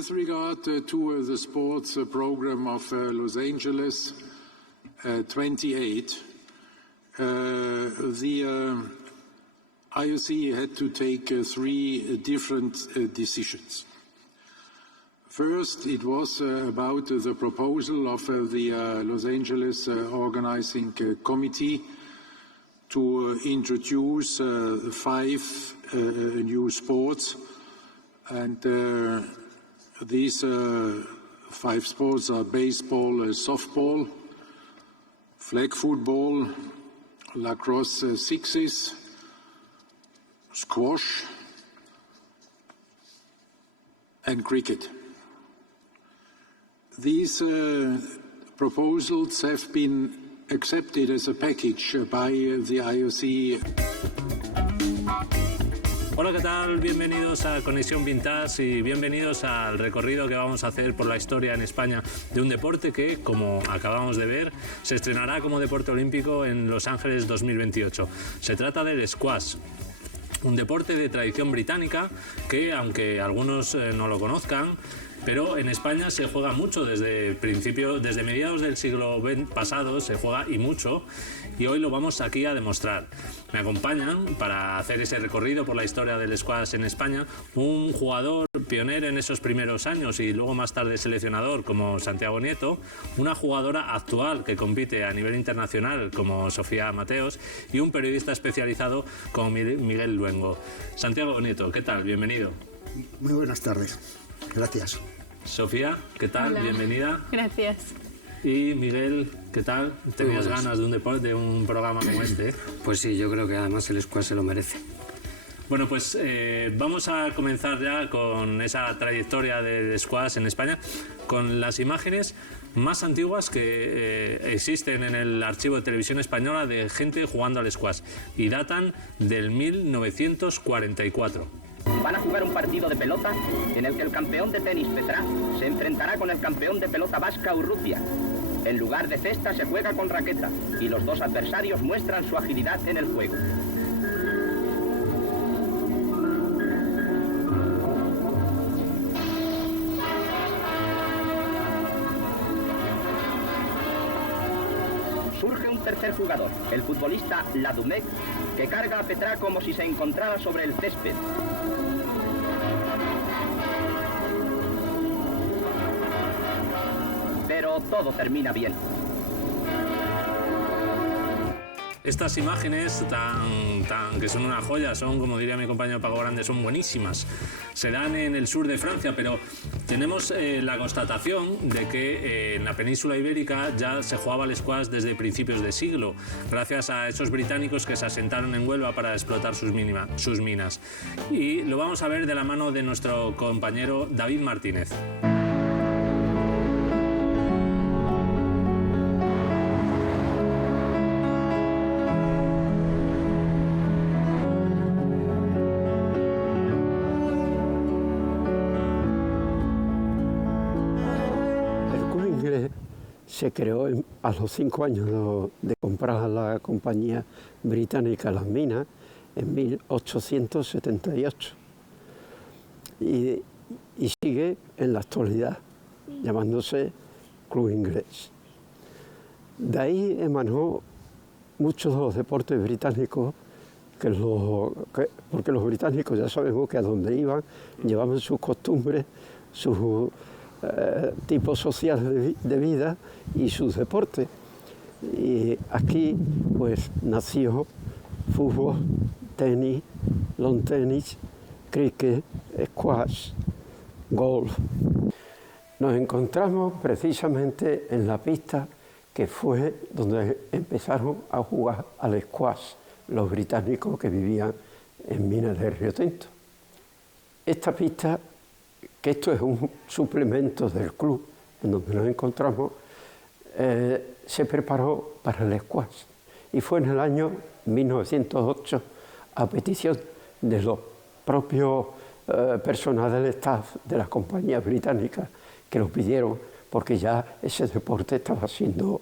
With regard to the sports program of Los Angeles 28, the IOC had to take three different decisions. First, it was about the proposal of the Los Angeles Organizing Committee to introduce 5 new sports, and these 5 sports are baseball, softball, flag football, lacrosse sixes, squash, and cricket. These proposals have been accepted as a package by the IOC. Hola, ¿qué tal? Bienvenidos a Conexión Vintage y bienvenidos al recorrido que vamos a hacer por la historia en España de un deporte que, como acabamos de ver, se estrenará como deporte olímpico en Los Ángeles 2028. Se trata del squash. Un deporte de tradición británica que, aunque algunos no lo conozcan, pero en España se juega mucho desde mediados del siglo pasado, se juega y mucho, y hoy lo vamos aquí a demostrar. Me acompañan para hacer ese recorrido por la historia del squash en España un jugador pionero en esos primeros años y luego más tarde seleccionador como Santiago Nieto, una jugadora actual que compite a nivel internacional como Sofía Mateos y un periodista especializado como Miguel Luengo. Santiago Nieto, ¿qué tal? Bienvenido. Muy buenas tardes. Gracias. Sofía, ¿qué tal? Hola. Bienvenida. Gracias. Y Miguel, ¿qué tal? ¿Tenías ganas de un deporte, de un programa como este? Pues sí, yo creo que además el squash se lo merece. Bueno, pues vamos a comenzar ya con esa trayectoria del squash en España, con las imágenes más antiguas que existen en el archivo de televisión española de gente jugando al squash y datan del 1944. Van a jugar un partido de pelota en el que el campeón de tenis Petrá se enfrentará con el campeón de pelota vasca Urrutia. En lugar de cesta se juega con raqueta y los dos adversarios muestran su agilidad en el juego. Surge un tercer jugador, el futbolista Ladumec, que carga a Petrá como si se encontrara sobre el césped. Pero todo termina bien. Estas imágenes que son una joya, son, como diría mi compañero Paco Grande, son buenísimas. Se dan en el sur de Francia, pero tenemos la constatación de que en la península ibérica ya se jugaba al squash desde principios de siglo, gracias a esos británicos que se asentaron en Huelva para explotar sus minas. Y lo vamos a ver de la mano de nuestro compañero David Martínez. Se creó a los 5 años de comprar a la compañía británica las minas en 1878 y sigue en la actualidad llamándose Club Inglés. De ahí emanó muchos de los deportes británicos porque los británicos ya sabemos que a donde iban llevaban sus costumbres, sus tipos sociales de vida y sus deportes. Y aquí pues nació fútbol, tenis, lawn tenis, cricket, squash, golf. Nos encontramos precisamente en la pista que fue donde empezaron a jugar al squash los británicos que vivían en Minas del Río Tinto. Esta pista, que esto es un suplemento del club en donde nos encontramos, se preparó para el squash y fue en el año 1908 a petición de los propios personas del staff de las compañías británicas que lo pidieron porque ya ese deporte estaba siendo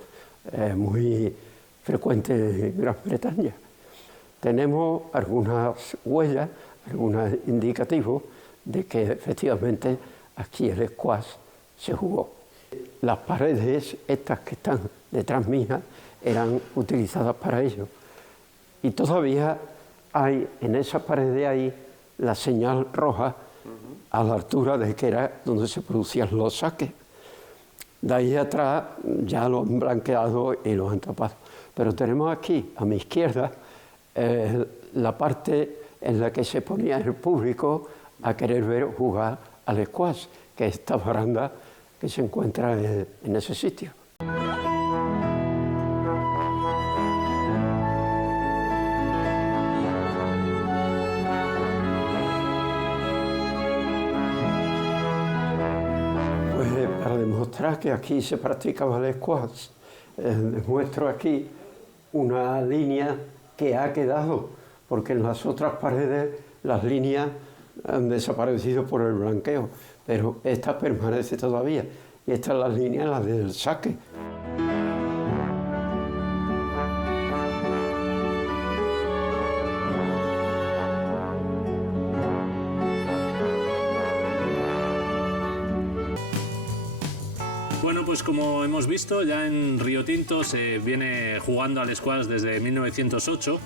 muy frecuente en Gran Bretaña. Tenemos algunas huellas, algunos indicativos de que efectivamente aquí el squash se jugó. Las paredes estas que están detrás mía eran utilizadas para ello. Y todavía hay en esa pared de ahí la señal roja a la altura de que era donde se producían los saques. De ahí atrás ya lo han blanqueado y lo han tapado. Pero tenemos aquí, a mi izquierda, la parte en la que se ponía el público a querer ver jugar al squash, que es esta baranda que se encuentra en ese sitio. Pues para demostrar que aquí se practicaba el squash, les muestro aquí una línea que ha quedado, porque en las otras paredes las líneas han desaparecido por el blanqueo, pero esta permanece todavía. Y esta es la línea, la del saque. Bueno, pues como hemos visto, ya en Río Tinto se viene jugando al squash desde 1908,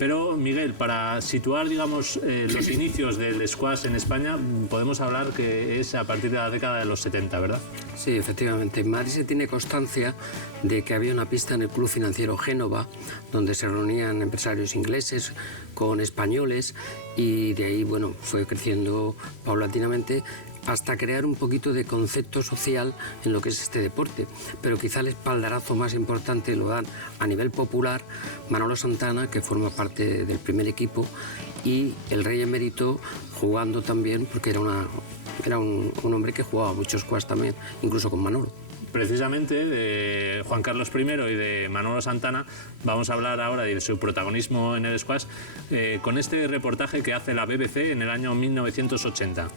pero Miguel, para situar, digamos, los inicios del squash en España, podemos hablar que es a partir de la década de los 70, ¿verdad? Sí, efectivamente. En Madrid se tiene constancia de que había una pista en el Club Financiero Génova, donde se reunían empresarios ingleses con españoles, y de ahí, bueno, fue creciendo paulatinamente hasta crear un poquito de concepto social en lo que es este deporte. Pero quizá el espaldarazo más importante lo dan a nivel popular Manolo Santana, que forma parte del primer equipo, y el rey emérito jugando también, porque era un hombre que jugaba muchos squash también, incluso con Manolo. Precisamente de Juan Carlos I y de Manolo Santana vamos a hablar ahora de su protagonismo en el squash con este reportaje que hace la BBC en el año 1980.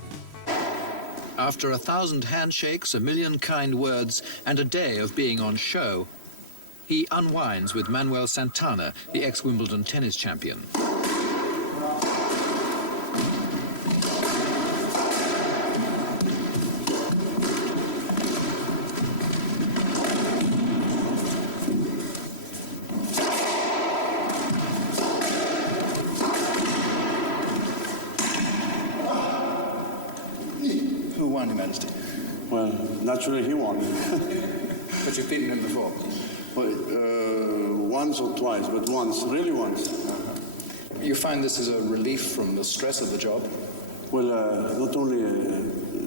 After 1,000 handshakes, 1,000,000 kind words, and a day of being on show, he unwinds with Manuel Santana, the ex-Wimbledon tennis champion. Who won, Your Majesty? Well, naturally he won. But you've beaten him before. Well, once or twice, but once, really once. You find this is a relief from the stress of the job? Well, not only,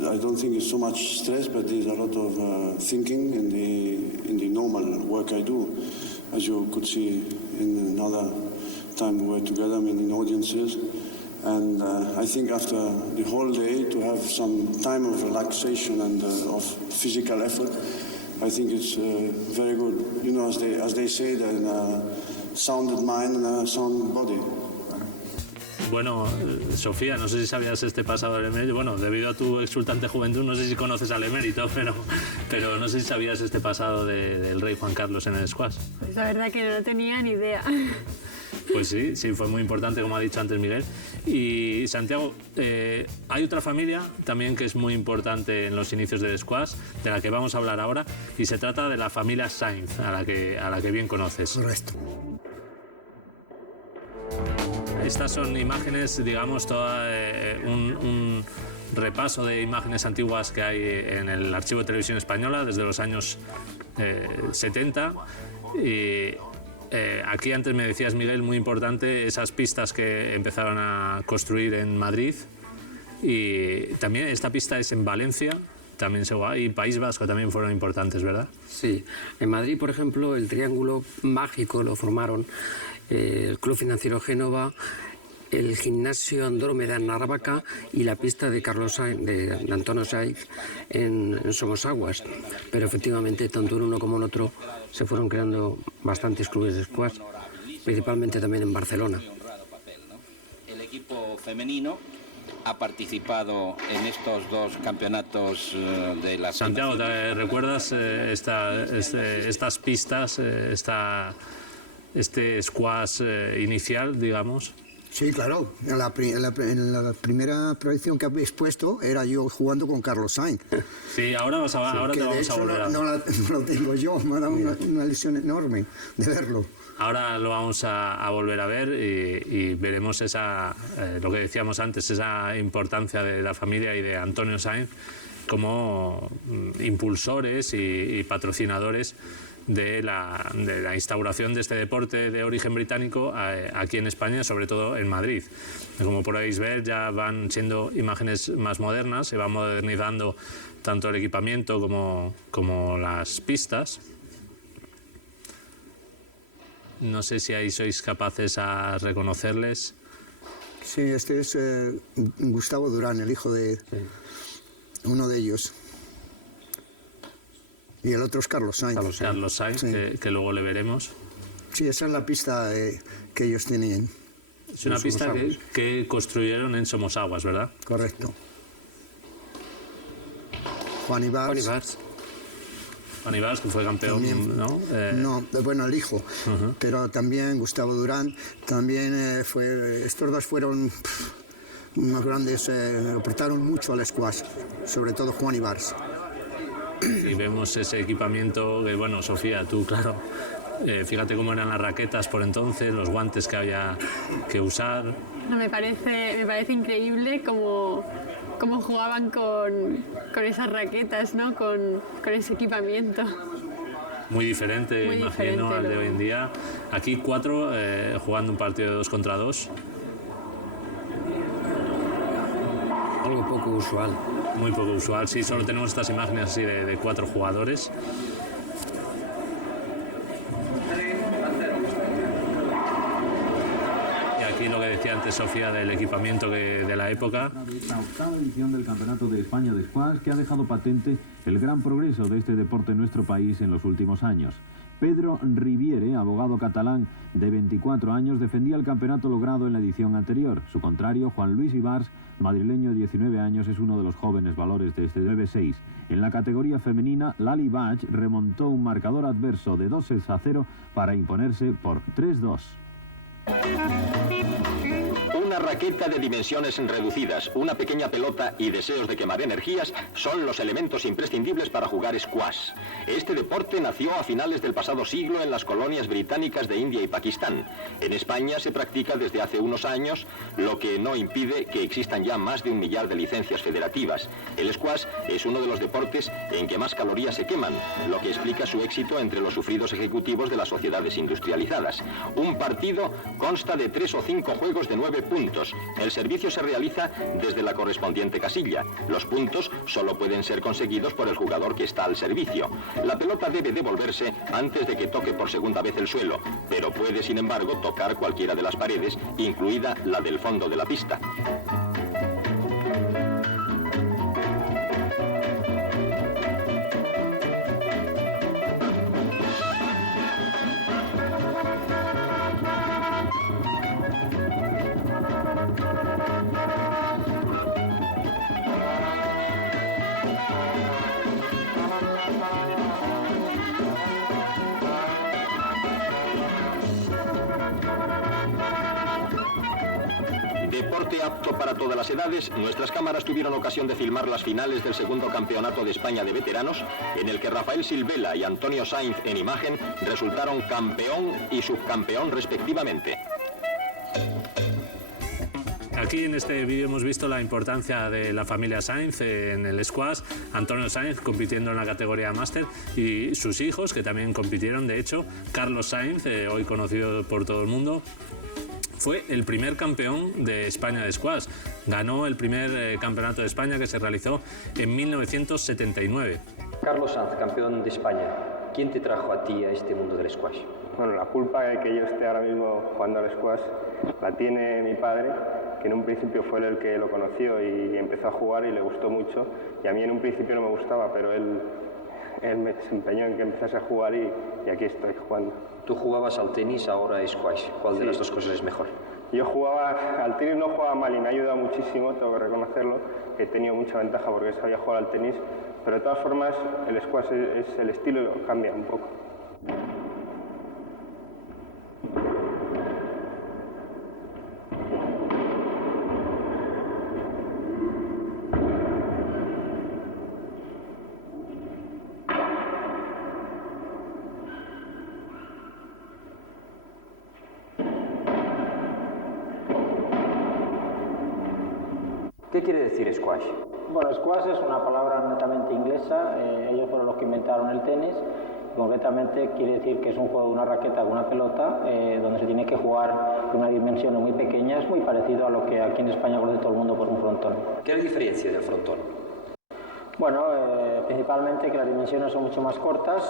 I don't think it's so much stress, but there's a lot of thinking in the normal work I do. As you could see in another time we were together, I mean, in audiences. And I think after the whole day, to have some time of relaxation and of physical effort, I think it's very good. You know, as they say, that sound mind and a sound body. Bueno, Sofía, no sé si sabías este pasado del emérito. Bueno, debido a tu exultante juventud, no sé si conoces al emérito, pero no sé si sabías este pasado del rey Juan Carlos en el squash. Pues la verdad que no tenía ni idea. Pues sí, fue muy importante, como ha dicho antes Miguel. Y Santiago, hay otra familia también que es muy importante en los inicios del squash, de la que vamos a hablar ahora, y se trata de la familia Sainz, a la que bien conoces. Correcto. Estas son imágenes, digamos, un repaso de imágenes antiguas que hay en el Archivo de Televisión Española desde los años 70. Y aquí antes me decías, Miguel, muy importante, esas pistas que empezaron a construir en Madrid. Y también esta pista es en Valencia, también y País Vasco también fueron importantes, ¿verdad? Sí. En Madrid, por ejemplo, el triángulo mágico lo formaron el Club Financiero Génova, el gimnasio Andrómeda en Narvaca y la pista de Carlos Sainz, de Antonio Sainz en Somosaguas. Pero efectivamente, tanto en uno como en otro, se fueron creando bastantes clubes de squash, principalmente también en Barcelona. El equipo femenino ha participado en estos dos campeonatos de la... Santiago, ¿te recuerdas estas pistas, este squash inicial, digamos? Sí, claro. En la primera proyección que habéis puesto era yo jugando con Carlos Sainz. Sí, ahora te vamos a volver a ver. No lo tengo yo, me ha dado una lesión enorme de verlo. Ahora lo vamos a volver a ver y veremos lo que decíamos antes, esa importancia de la familia y de Antonio Sainz como impulsores y patrocinadores de la instauración de este deporte de origen británico aquí en España, sobre todo en Madrid. Como podéis ver, ya van siendo imágenes más modernas, se va modernizando tanto el equipamiento como las pistas. No sé si ahí sois capaces a reconocerles. Sí, este es Gustavo Durán, el hijo de uno de ellos. Y el otro es Carlos Sainz. Carlos Sainz, sí. que luego le veremos. Sí, esa es la pista que ellos tenían. Es una pista que construyeron en Somosaguas, ¿verdad? Correcto. Juan Ibars, que fue campeón, también, ¿no? No, bueno, el hijo. Pero también Gustavo Durán, también estos dos fueron unos grandes, aportaron mucho al squash, sobre todo Juan Ibars. Y vemos ese equipamiento que, bueno, Sofía, tú, claro, fíjate cómo eran las raquetas por entonces, los guantes que había que usar. Me parece increíble cómo jugaban con esas raquetas, ¿no? Con ese equipamiento. Muy diferente, imagino, al de hoy en día. Aquí 4 jugando un partido de 2 contra 2. Algo poco usual. Muy poco usual, sí, solo tenemos estas imágenes así de 4 jugadores. Y aquí lo que decía antes Sofía del equipamiento de la época. La 8ª edición del Campeonato de España de Squash, que ha dejado patente el gran progreso de este deporte en nuestro país en los últimos años. Pedro Riviere, abogado catalán de 24 años, defendía el campeonato logrado en la edición anterior. Su contrario, Juan Luis Ibars, madrileño de 19 años, es uno de los jóvenes valores de este 9-6. En la categoría femenina, Lali Bach remontó un marcador adverso de 2-0 para imponerse por 3-2. Una raqueta de dimensiones reducidas, una pequeña pelota y deseos de quemar energías son los elementos imprescindibles para jugar squash. Este deporte nació a finales del pasado siglo en las colonias británicas de India y Pakistán. En España se practica desde hace unos años, lo que no impide que existan ya más de 1 millar de licencias federativas. El squash es uno de los deportes en que más calorías se queman, lo que explica su éxito entre los sufridos ejecutivos de las sociedades industrializadas. Un partido consta de 3 o 5 juegos de 9 puntos. El servicio se realiza desde la correspondiente casilla. Los puntos solo pueden ser conseguidos por el jugador que está al servicio. La pelota debe devolverse antes de que toque por segunda vez el suelo, pero puede, sin embargo, tocar cualquiera de las paredes, incluida la del fondo de la pista. Deporte apto para todas las edades, nuestras cámaras tuvieron ocasión de filmar las finales del segundo campeonato de España de veteranos, en el que Rafael Silvela y Antonio Sainz en imagen resultaron campeón y subcampeón respectivamente. Aquí en este vídeo hemos visto la importancia de la familia Sainz en el squash. Antonio Sainz compitiendo en la categoría máster y sus hijos que también compitieron. De hecho, Carlos Sainz, hoy conocido por todo el mundo, fue el primer campeón de España de squash. Ganó el primer campeonato de España que se realizó en 1979. Carlos Sainz, campeón de España. ¿Quién te trajo a ti a este mundo del squash? Bueno, la culpa de que yo esté ahora mismo jugando al squash la tiene mi padre, que en un principio fue el que lo conoció y empezó a jugar y le gustó mucho. Y a mí en un principio no me gustaba, pero él me empeñó en que empezase a jugar y aquí estoy jugando. Tú jugabas al tenis, ahora a squash. ¿Cuál de las dos cosas es mejor? Yo jugaba al tenis, no jugaba mal y me ha ayudado muchísimo, tengo que reconocerlo. He tenido mucha ventaja porque sabía jugar al tenis, pero de todas formas el squash es el estilo cambia un poco. decir squash? Bueno, squash es una palabra netamente inglesa, ellos fueron los que inventaron el tenis. Concretamente quiere decir que es un juego de una raqueta con una pelota, donde se tiene que jugar con una dimensión muy pequeña. Es muy parecido a lo que aquí en España conoce todo el mundo por un frontón. ¿Qué es la diferencia del frontón? Bueno, principalmente que las dimensiones son mucho más cortas,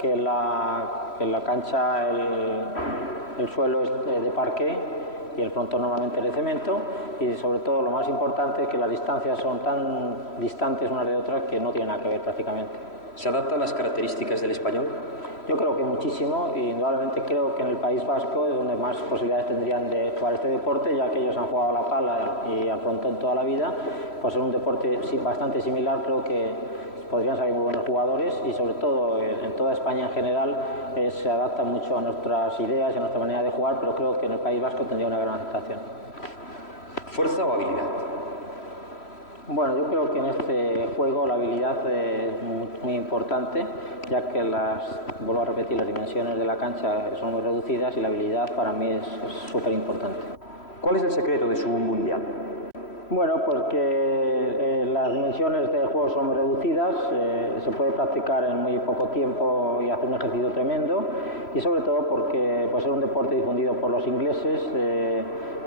que la cancha, el suelo es de parqué y el frontón normalmente es de cemento, y sobre todo lo más importante es que las distancias son tan distantes unas de otras que no tienen nada que ver prácticamente. ¿Se adapta a las características del español? Yo creo que muchísimo, y indudablemente creo que en el País Vasco es donde más posibilidades tendrían de jugar este deporte, ya que ellos han jugado a la pala y al frontón toda la vida. Por ser un deporte bastante similar, creo que podrían salir muy buenos jugadores, y sobre todo en toda España en general se adapta mucho a nuestras ideas y a nuestra manera de jugar, pero creo que en el País Vasco tendría una gran aceptación. ¿Fuerza o habilidad? Bueno, yo creo que en este juego la habilidad es muy importante, ya que vuelvo a repetir, las dimensiones de la cancha son muy reducidas y la habilidad para mí es súper importante. ¿Cuál es el secreto de su mundial? Bueno, pues que las dimensiones del juego son muy reducidas, se puede practicar en muy poco tiempo y hacer un ejercicio tremendo, y sobre todo porque por ser un deporte difundido por los ingleses,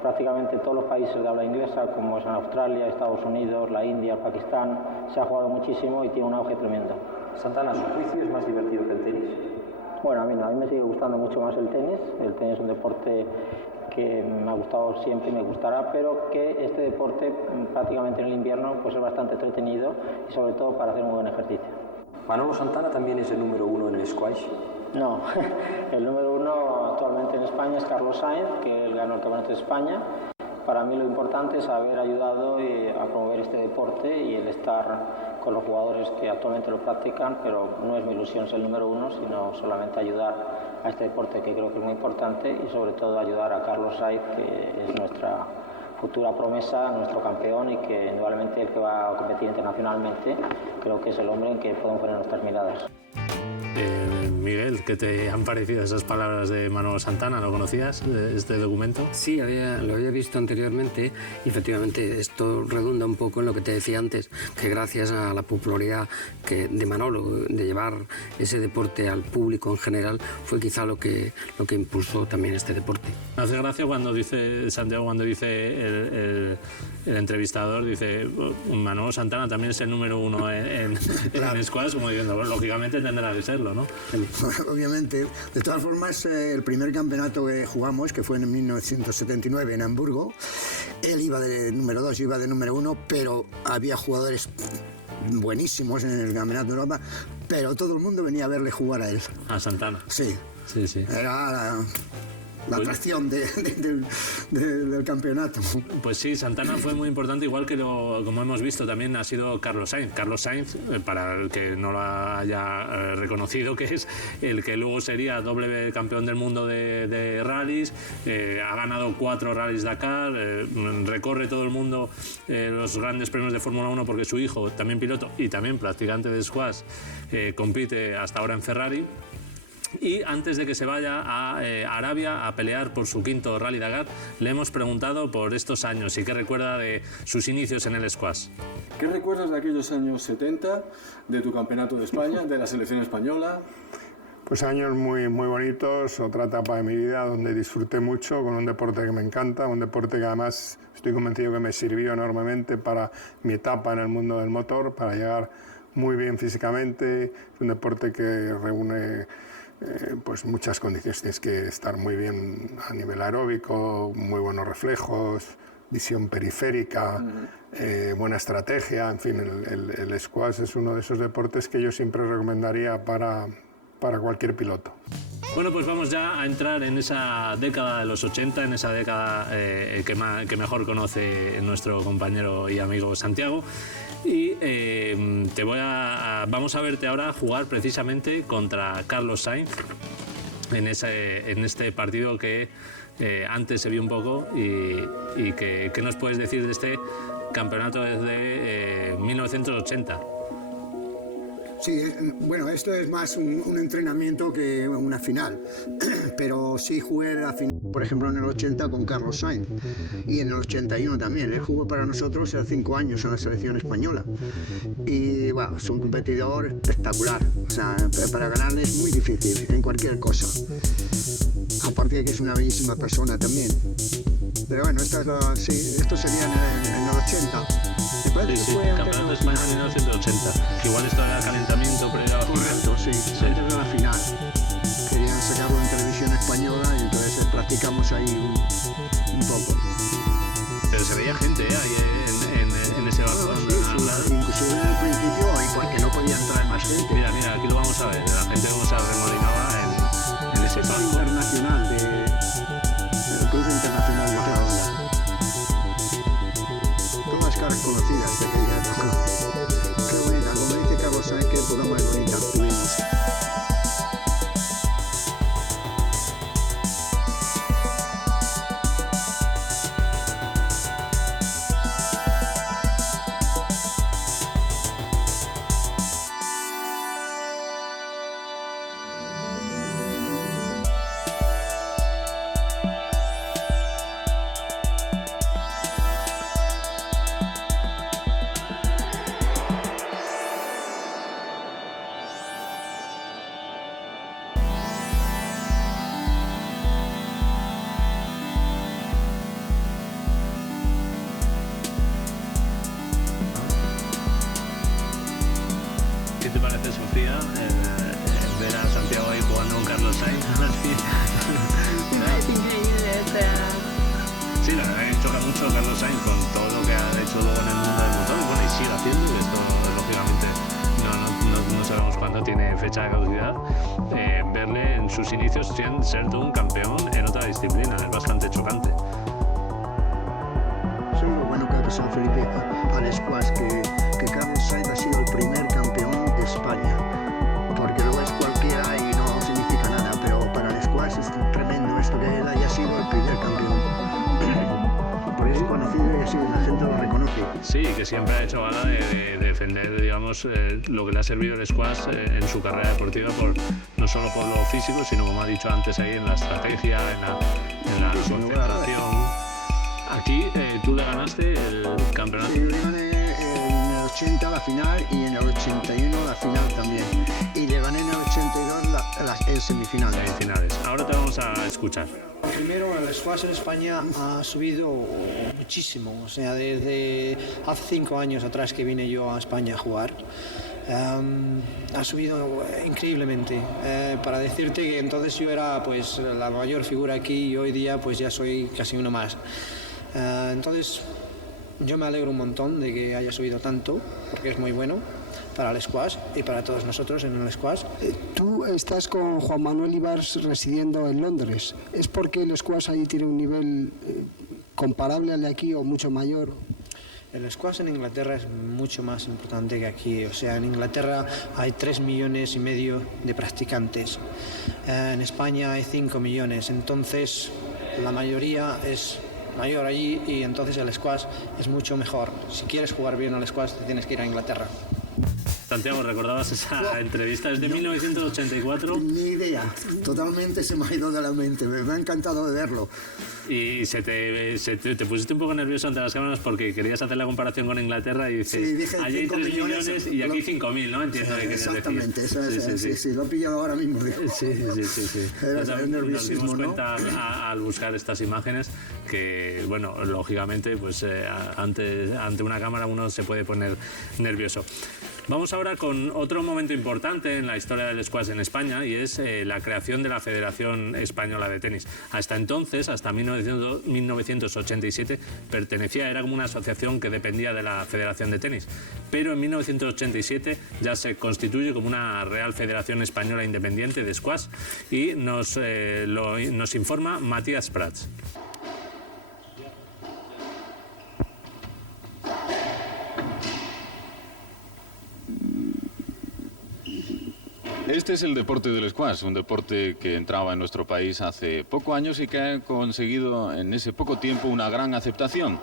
prácticamente todos los países de habla inglesa, como es en Australia, Estados Unidos, la India, Pakistán, se ha jugado muchísimo y tiene un auge tremendo. Santana, ¿a su juicio es más divertido que el tenis? Bueno, a mí no, a mí me sigue gustando mucho más el tenis. El tenis es un deporte que me ha gustado siempre y me gustará, pero que este deporte prácticamente en el invierno pues es bastante entretenido y sobre todo para hacer un buen ejercicio. ¿Manolo Santana también es el número 1 en el squash? No, el número 1 actualmente en España es Carlos Sainz, que él ganó el Campeonato de España. Para mí lo importante es haber ayudado a promover este deporte y el estar con los jugadores que actualmente lo practican, pero no es mi ilusión ser el número 1, sino solamente ayudar a este deporte, que creo que es muy importante, y sobre todo ayudar a Carlos Sainz, que es nuestra futura promesa, nuestro campeón, y que indudablemente el que va a competir internacionalmente, creo que es el hombre en que podemos poner nuestras miradas. Miguel, ¿qué te han parecido esas palabras de Manolo Santana? ¿Lo conocías, este documento? Sí, lo había visto anteriormente, y efectivamente esto redunda un poco en lo que te decía antes, que gracias a la popularidad de Manolo, de llevar ese deporte al público en general, fue quizá lo que impulsó también este deporte. Me hace gracia cuando dice Santiago, cuando dice el entrevistador, dice Manolo Santana también es el número 1 en squash, como diciendo, bueno, lógicamente tendrá que serlo, ¿no? Obviamente. De todas formas, el primer campeonato que jugamos, que fue en 1979 en Hamburgo, él iba de número 2, yo iba de número 1, pero había jugadores buenísimos en el campeonato de Europa, pero todo el mundo venía a verle jugar a él. A Santana. Sí. Sí, sí. Era la atracción del campeonato. Pues sí, Santana fue muy importante, igual que como hemos visto también ha sido Carlos Sainz. Carlos Sainz, para el que no lo haya reconocido, que es el que luego sería doble campeón del mundo de rallies, ha ganado 4 rallies Dakar, recorre todo el mundo los grandes premios de Fórmula 1 porque su hijo, también piloto y también practicante de squash, compite hasta ahora en Ferrari. Y antes de que se vaya a Arabia a pelear por su 5º Rally Dakar, le hemos preguntado por estos años y qué recuerda de sus inicios en el squash. ¿Qué recuerdas de aquellos años 70, de tu campeonato de España, de la selección española? Pues años muy, muy bonitos, otra etapa de mi vida donde disfruté mucho con un deporte que me encanta, un deporte que además estoy convencido que me sirvió enormemente para mi etapa en el mundo del motor, para llegar muy bien físicamente. Es un deporte que reúne pues muchas condiciones. Tienes que estar muy bien a nivel aeróbico, muy buenos reflejos, visión periférica, buena estrategia. En fin, el squash es uno de esos deportes que yo siempre recomendaría para cualquier piloto. Bueno, pues vamos ya a entrar en esa década de los 80, en esa década que mejor conoce nuestro compañero y amigo Santiago. Y vamos a verte ahora jugar precisamente contra Carlos Sainz en este partido que antes se vio un poco, y ¿qué nos puedes decir de este campeonato desde 1980? Sí, bueno, esto es más un entrenamiento que una final, pero sí jugué la final, por ejemplo, en el 80 con Carlos Sainz y en el 81 también. Él jugó para nosotros hace 5 años en la selección española y bueno, es un competidor espectacular, o sea, para ganarle es muy difícil en cualquier cosa, aparte de que es una bellísima persona también. Pero bueno, esto sería en el 80. Sí, Campeonato de España en 1980. Igual esto era calentamiento, pero era correcto, sí, antes de la final. Querían sacarlo en televisión española y entonces practicamos ahí un poco. Pero se veía gente ahí en ese balcón. Inclusive en el principio, y porque no podía entrar más gente. Mira, aquí lo vamos a ver, la gente cómo se arremolinaba en ese balcón internacional del Club Internacional de Claudia. Todas caras conocidas de aquella época. Qué bonita, como dice Carlos Sainz, qué época más bonita tuvimos. Ser tú un campeón en otra disciplina, es bastante chocante. Eso es lo bueno que ha pasado, Felipe, al squash, que Carlos Sainz ha sido el primer campeón de España, porque luego es cualquiera y no significa nada, pero para el squash es tremendo esto, que él haya sido el primer campeón. Por eso es conocido y así la gente lo reconoce. Sí, que siempre ha hecho gala de defender, digamos, lo que le ha servido el squash en su carrera deportiva, no solo por lo físico, sino como ha dicho antes ahí, en la estrategia, en la concentración. Aquí tú le ganaste el campeonato. Sí, yo gané en el 80 la final y en el 81 la final también. Y le gané en el 82 el semifinal. Semifinales. Ahora te vamos a escuchar. Primero, el squash en España ha subido muchísimo. O sea, desde hace 5 años atrás que vine yo a España a jugar, ha subido increíblemente. Para decirte que entonces yo era pues la mayor figura aquí y hoy día pues ya soy casi uno más. Entonces yo me alegro un montón de que haya subido tanto, porque es muy bueno para el squash y para todos nosotros en el squash. Tú estás con Juan Manuel Ibars residiendo en Londres. ¿Es porque el squash ahí tiene un nivel comparable al de aquí o mucho mayor? El squash en Inglaterra es mucho más importante que aquí. O sea, en Inglaterra hay 3,5 millones de practicantes. En España hay 5 millones. Entonces, la mayoría es mayor allí y entonces el squash es mucho mejor. Si quieres jugar bien al squash, te tienes que ir a Inglaterra. Santiago, ¿recordabas esa entrevista? Es de 1984. Ni idea, totalmente se me ha ido de la mente, me ha encantado de verlo. Y te pusiste un poco nervioso ante las cámaras porque querías hacer la comparación con Inglaterra y dices, sí, dije allí hay 3 millones y aquí 5.000, ¿no? Entiendo que quieres exactamente, decir. Sí, lo he pillado ahora mismo. Sí. Nos dimos cuenta al buscar estas imágenes que, bueno, lógicamente, pues ante una cámara uno se puede poner nervioso. Vamos ahora con otro momento importante en la historia del squash en España y es la creación de la Federación Española de Tenis. Hasta entonces, hasta 1987, era como una asociación que dependía de la Federación de Tenis. Pero en 1987 ya se constituye como una Real Federación Española Independiente de Squash y nos informa Matías Prats. Este es el deporte del squash, un deporte que entraba en nuestro país hace pocos años y que ha conseguido en ese poco tiempo una gran aceptación.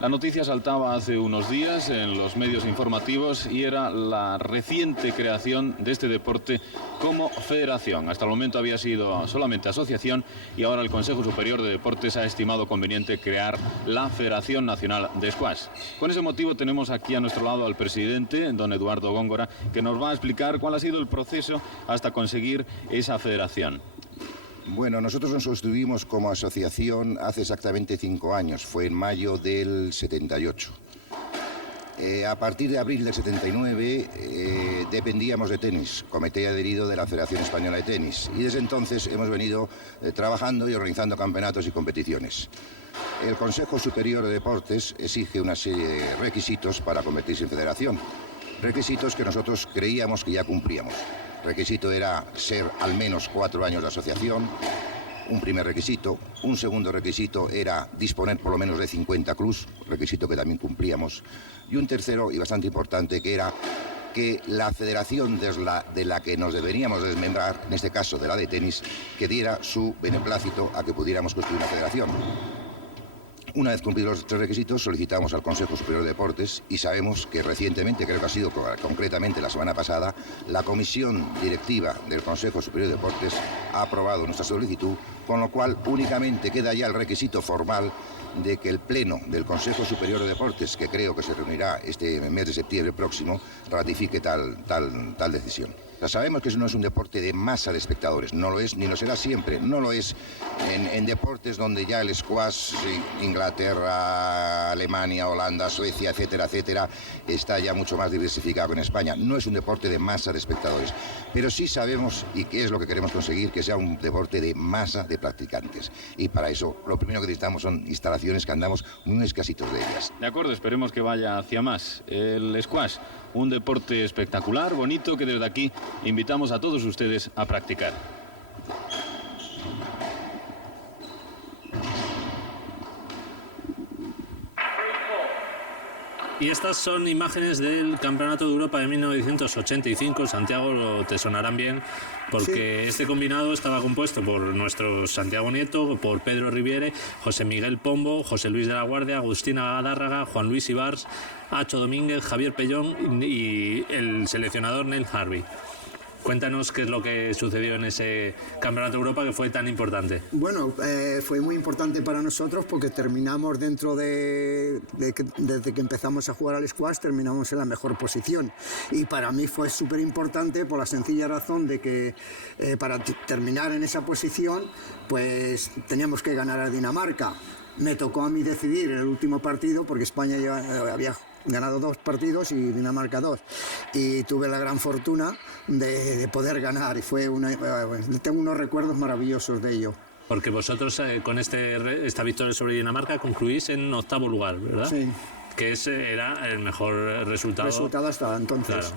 La noticia saltaba hace unos días en los medios informativos y era la reciente creación de este deporte como federación. Hasta el momento había sido solamente asociación y ahora el Consejo Superior de Deportes ha estimado conveniente crear la Federación Nacional de Squash. Con ese motivo tenemos aquí a nuestro lado al presidente, don Eduardo Góngora, que nos va a explicar cuál ha sido el proceso hasta conseguir esa federación. Bueno, nosotros nos constituimos como asociación hace exactamente 5 años, fue en mayo del 78. A partir de abril del 79 dependíamos de tenis, comité adherido de la Federación Española de Tenis, y desde entonces hemos venido trabajando y organizando campeonatos y competiciones. El Consejo Superior de Deportes exige una serie de requisitos para convertirse en federación, requisitos que nosotros creíamos que ya cumplíamos. Requisito era ser al menos 4 años de asociación, un primer requisito. Un segundo requisito era disponer por lo menos de 50 clubs, requisito que también cumplíamos. Y un tercero, y bastante importante, que era que la federación de la que nos deberíamos desmembrar, en este caso de la de tenis, que diera su beneplácito a que pudiéramos construir una federación. Una vez cumplidos los 3 requisitos, solicitamos al Consejo Superior de Deportes y sabemos que recientemente, creo que ha sido concretamente la semana pasada, la Comisión Directiva del Consejo Superior de Deportes ha aprobado nuestra solicitud, con lo cual únicamente queda ya el requisito formal de que el Pleno del Consejo Superior de Deportes, que creo que se reunirá este mes de septiembre próximo, ratifique tal decisión. Sabemos que eso no es un deporte de masa de espectadores, no lo es ni lo será siempre, no lo es en deportes donde ya el squash, Inglaterra, Alemania, Holanda, Suecia, etcétera, etcétera, está ya mucho más diversificado que en España. No es un deporte de masa de espectadores, pero sí sabemos, y que es lo que queremos conseguir, que sea un deporte de masa de practicantes. Y para eso lo primero que necesitamos son instalaciones, que andamos muy escasitos de ellas. De acuerdo, esperemos que vaya hacia más. El squash, un deporte espectacular, bonito, que desde aquí invitamos a todos ustedes a practicar. Y estas son imágenes del Campeonato de Europa de 1985. Santiago, te sonarán bien, porque sí. Este combinado estaba compuesto por nuestro Santiago Nieto, por Pedro Riviere, José Miguel Pombo, José Luis de la Guardia, Agustina Gadárraga, Juan Luis Ibars, Acho Domínguez, Javier Pellón y el seleccionador Neil Harvey. Cuéntanos qué es lo que sucedió en ese Campeonato de Europa que fue tan importante. Bueno, fue muy importante para nosotros porque terminamos desde que empezamos a jugar al squash, terminamos en la mejor posición. Y para mí fue súper importante por la sencilla razón de que para terminar en esa posición, pues teníamos que ganar a Dinamarca. Me tocó a mí decidir el último partido porque España ya había ganado 2 partidos y Dinamarca 2, y tuve la gran fortuna de poder ganar, y tengo unos recuerdos maravillosos de ello. Porque vosotros con esta victoria sobre Dinamarca concluís en 8º lugar, ¿verdad? Sí. Que ese era el mejor resultado. Hasta entonces. Claro.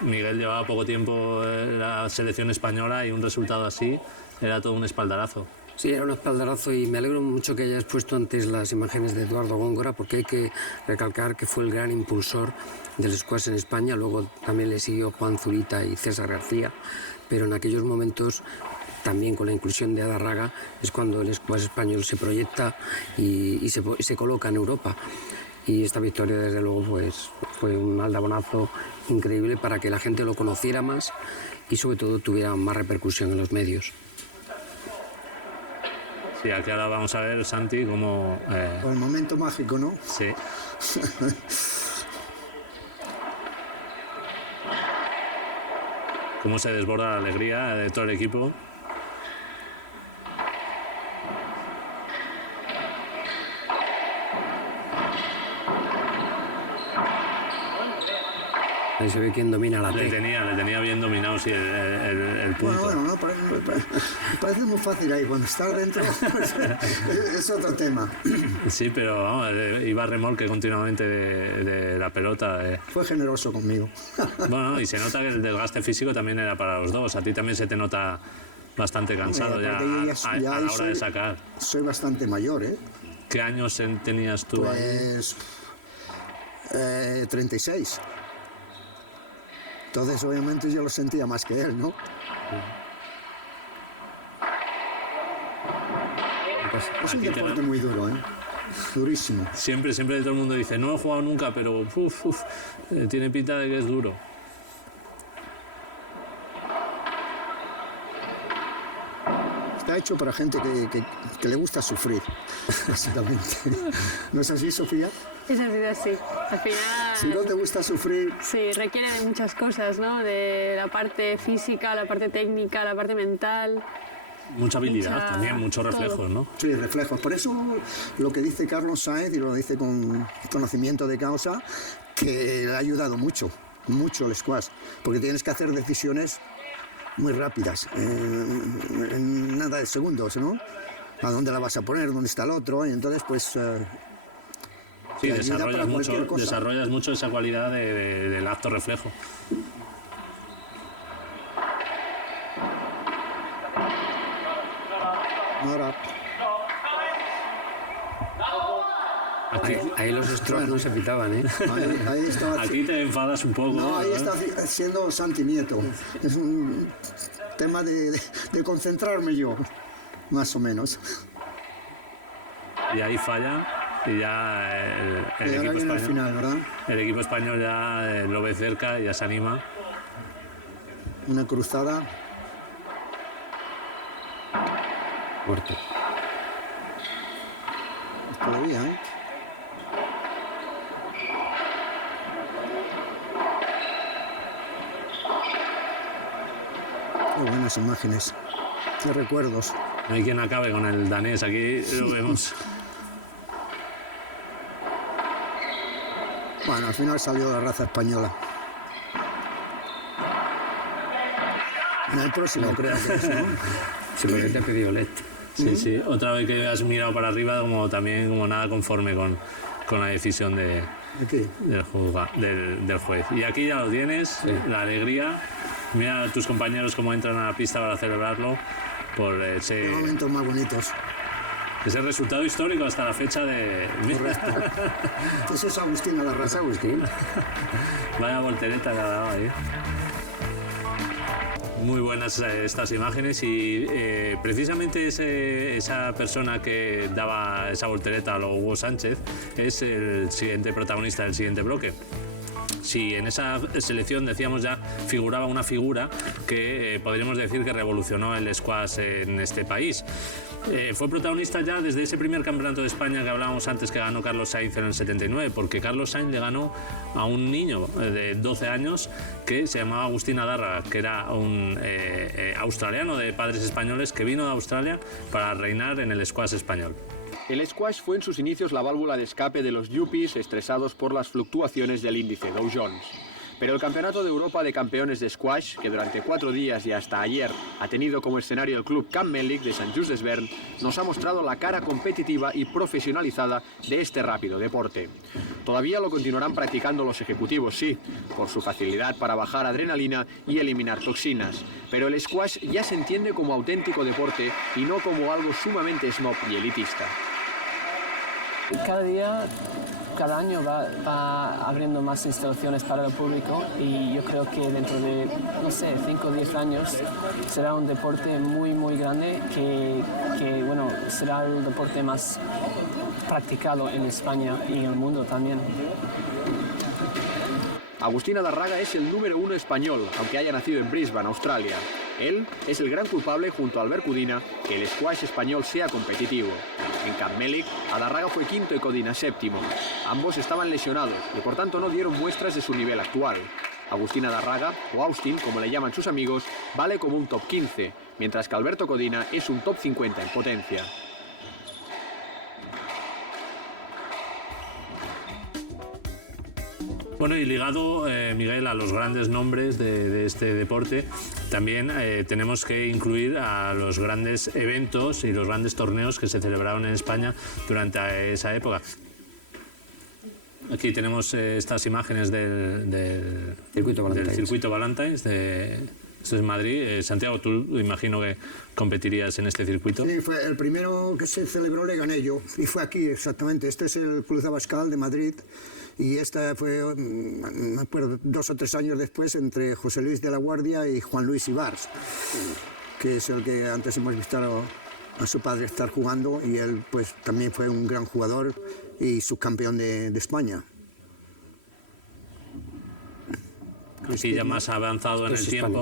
Miguel llevaba poco tiempo en la selección española y un resultado así era todo un espaldarazo. Sí, era un espaldarazo, y me alegro mucho que hayas puesto antes las imágenes de Eduardo Góngora, porque hay que recalcar que fue el gran impulsor del squash en España. Luego también le siguió Juan Zurita y César García, pero en aquellos momentos, también con la inclusión de Adarraga, es cuando el squash español se proyecta y se coloca en Europa. Y esta victoria, desde luego, pues, fue un aldabonazo increíble para que la gente lo conociera más y sobre todo tuviera más repercusión en los medios. Sí, aquí ahora vamos a ver, Santi, cómo... El momento mágico, ¿no? Sí. Cómo se desborda la alegría de todo el equipo. Ahí se ve quién domina la T. Le tenía bien dominado, sí, el punto. Bueno, no, parece muy fácil ahí. Cuando estás dentro es otro tema. Sí, pero vamos, iba a remolque continuamente de la pelota. Fue generoso conmigo. Bueno, y se nota que el desgaste físico también era para los dos. A ti también se te nota bastante cansado ya a la hora de sacar. Soy bastante mayor, ¿eh? ¿Qué años tenías tú? Pues 36. Entonces, obviamente, yo lo sentía más que él, ¿no? Es un deporte muy duro, ¿eh? durísimo. Siempre todo el mundo dice, no he jugado nunca, pero tiene pinta de que es duro. Está hecho para gente que le gusta sufrir, básicamente. ¿No es así, Sofía? Es así. Al final... Si no te gusta sufrir... Sí, requiere de muchas cosas, ¿no? De la parte física, la parte técnica, la parte mental... Mucha habilidad también, muchos reflejos, ¿no? Sí, reflejos. Por eso lo que dice Carlos Sainz, y lo dice con conocimiento de causa, que le ha ayudado mucho el squash, porque tienes que hacer decisiones muy rápidas, en nada de segundos, ¿no? ¿A dónde la vas a poner? ¿Dónde está el otro? Y entonces, pues... sí, desarrollas mucho esa cualidad del acto reflejo. Ahora... Ahí los strokes no se pitaban, ¿eh? Ahí estaba... Aquí te enfadas un poco. No, ahí está siendo Santi Nieto. Es un tema de concentrarme yo, más o menos. Y ahí falla y ya el equipo español, final, ¿verdad? El equipo español ya lo ve cerca y ya se anima. Una cruzada. Fuerte. Todavía, ¿eh? Qué buenas imágenes. Qué recuerdos. No hay quien acabe con el danés, aquí lo vemos. Bueno, al final salió la raza española. En el próximo creo que es, ¿no? Sí, porque te ha pedido LED. Sí. Otra vez que has mirado para arriba, como nada conforme con la decisión del juez. Y aquí ya lo tienes, la alegría. Mira a tus compañeros cómo entran a la pista para celebrarlo por ese... momentos más bonitos. Ese resultado histórico hasta la fecha de... Correcto. Ese es Agustín Adarraza, Agustín. Vaya voltereta que ha dado ahí. Muy buenas estas imágenes y precisamente esa persona que daba esa voltereta, lo Hugo Sánchez, es el siguiente protagonista del siguiente bloque. Sí, en esa selección, decíamos ya, figuraba una figura que podríamos decir que revolucionó el squash en este país. Fue protagonista ya desde ese primer campeonato de España que hablábamos antes, que ganó Carlos Sainz en el 79, porque Carlos Sainz le ganó a un niño de 12 años que se llamaba Agustín Adarra, que era un australiano de padres españoles que vino de Australia para reinar en el squash español. El squash fue en sus inicios la válvula de escape de los yuppies estresados por las fluctuaciones del índice Dow Jones. Pero el Campeonato de Europa de Campeones de Squash, que durante 4 días y hasta ayer ha tenido como escenario el club Camp Mellick de Sant Just Desvern, nos ha mostrado la cara competitiva y profesionalizada de este rápido deporte. Todavía lo continuarán practicando los ejecutivos, sí, por su facilidad para bajar adrenalina y eliminar toxinas. Pero el squash ya se entiende como auténtico deporte y no como algo sumamente snob y elitista. Cada año va abriendo más instalaciones para el público y yo creo que dentro de, 5 o 10 años será un deporte muy grande que será el deporte más practicado en España y en el mundo también. Agustín Adarraga es el número 1 español, aunque haya nacido en Brisbane, Australia. Él es el gran culpable, junto a Albert Codina, que el squash español sea competitivo. En Camp Mellick, Adarraga fue quinto y Codina séptimo. Ambos estaban lesionados y por tanto no dieron muestras de su nivel actual. Agustín Adarraga, o Austin, como le llaman sus amigos, vale como un top 15, mientras que Alberto Codina es un top 50 en potencia. Bueno, y ligado, Miguel, a los grandes nombres de este deporte, también tenemos que incluir a los grandes eventos y los grandes torneos que se celebraron en España durante esa época. Aquí tenemos estas imágenes del circuito Valentine's. Esto es Madrid. Santiago, tú imagino que competirías en este circuito. Sí, fue el primero que se celebró, le gané yo. Y fue aquí, exactamente. Este es el Cruz Abascal de Madrid. Y esta fue, me acuerdo, 2 o 3 años después, entre José Luis de la Guardia y Juan Luis Ibars, que es el que antes hemos visto a su padre estar jugando y él pues también fue un gran jugador y subcampeón de España. Aquí ya más avanzado en el tiempo,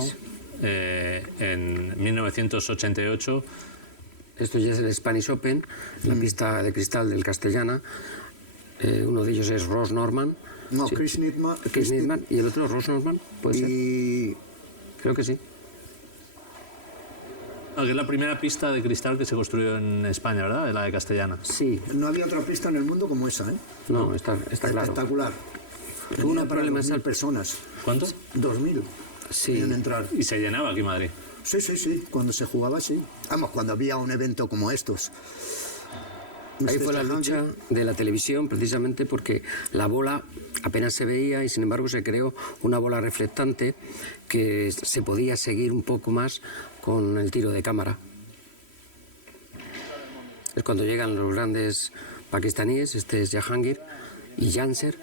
en 1988. Esto ya es el Spanish Open, la pista de cristal del Castellana. Uno de ellos es Ross Norman. No, sí. Chris Nittman. Chris Nittman. ¿Y el otro, Ross Norman? ¿Puede ser? Creo que sí. Es la primera pista de cristal que se construyó en España, ¿verdad? Es la de Castellana. Sí. No había otra pista en el mundo como esa, ¿eh? No, está claro. Espectacular. Tuvo una para 2.000 personas. ¿Cuántos? 2.000. Sí. Podían entrar. ¿Y se llenaba aquí en Madrid? Sí. Cuando se jugaba, sí. Vamos, cuando había un evento como estos. Ahí fue la lucha de la televisión, precisamente porque la bola apenas se veía y sin embargo se creó una bola reflectante que se podía seguir un poco más con el tiro de cámara. Es cuando llegan los grandes pakistaníes, este es Jahangir y Janser.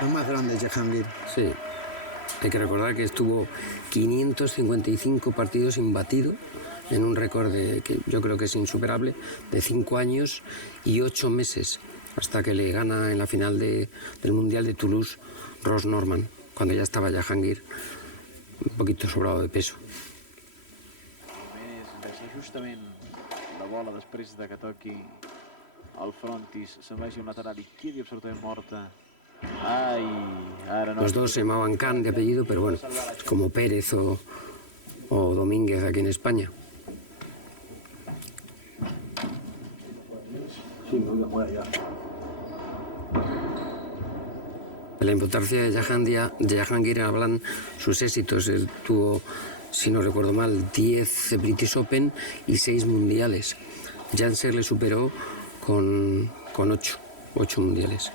Los más grandes, Jahangir. Sí. Hay que recordar que estuvo 555 partidos imbatido en un récord que yo creo que es insuperable, de 5 años y 8 meses, hasta que le gana en la final del Mundial de Toulouse Ross Norman, cuando ya estaba Jahangir un poquito sobrado de peso. Justament la bola després de que toqui el frontis se'n vagi a un lateral i quedi absolutament morta. Ai, ara no. Los dos se llamaban Khan de apellido, pero bueno, como Pérez o Domínguez aquí en España. De la importancia de Jahangir hablan sus éxitos. Él tuvo, si no recuerdo mal, 10 British Open y 6 mundiales. Janser le superó con 8 mundiales.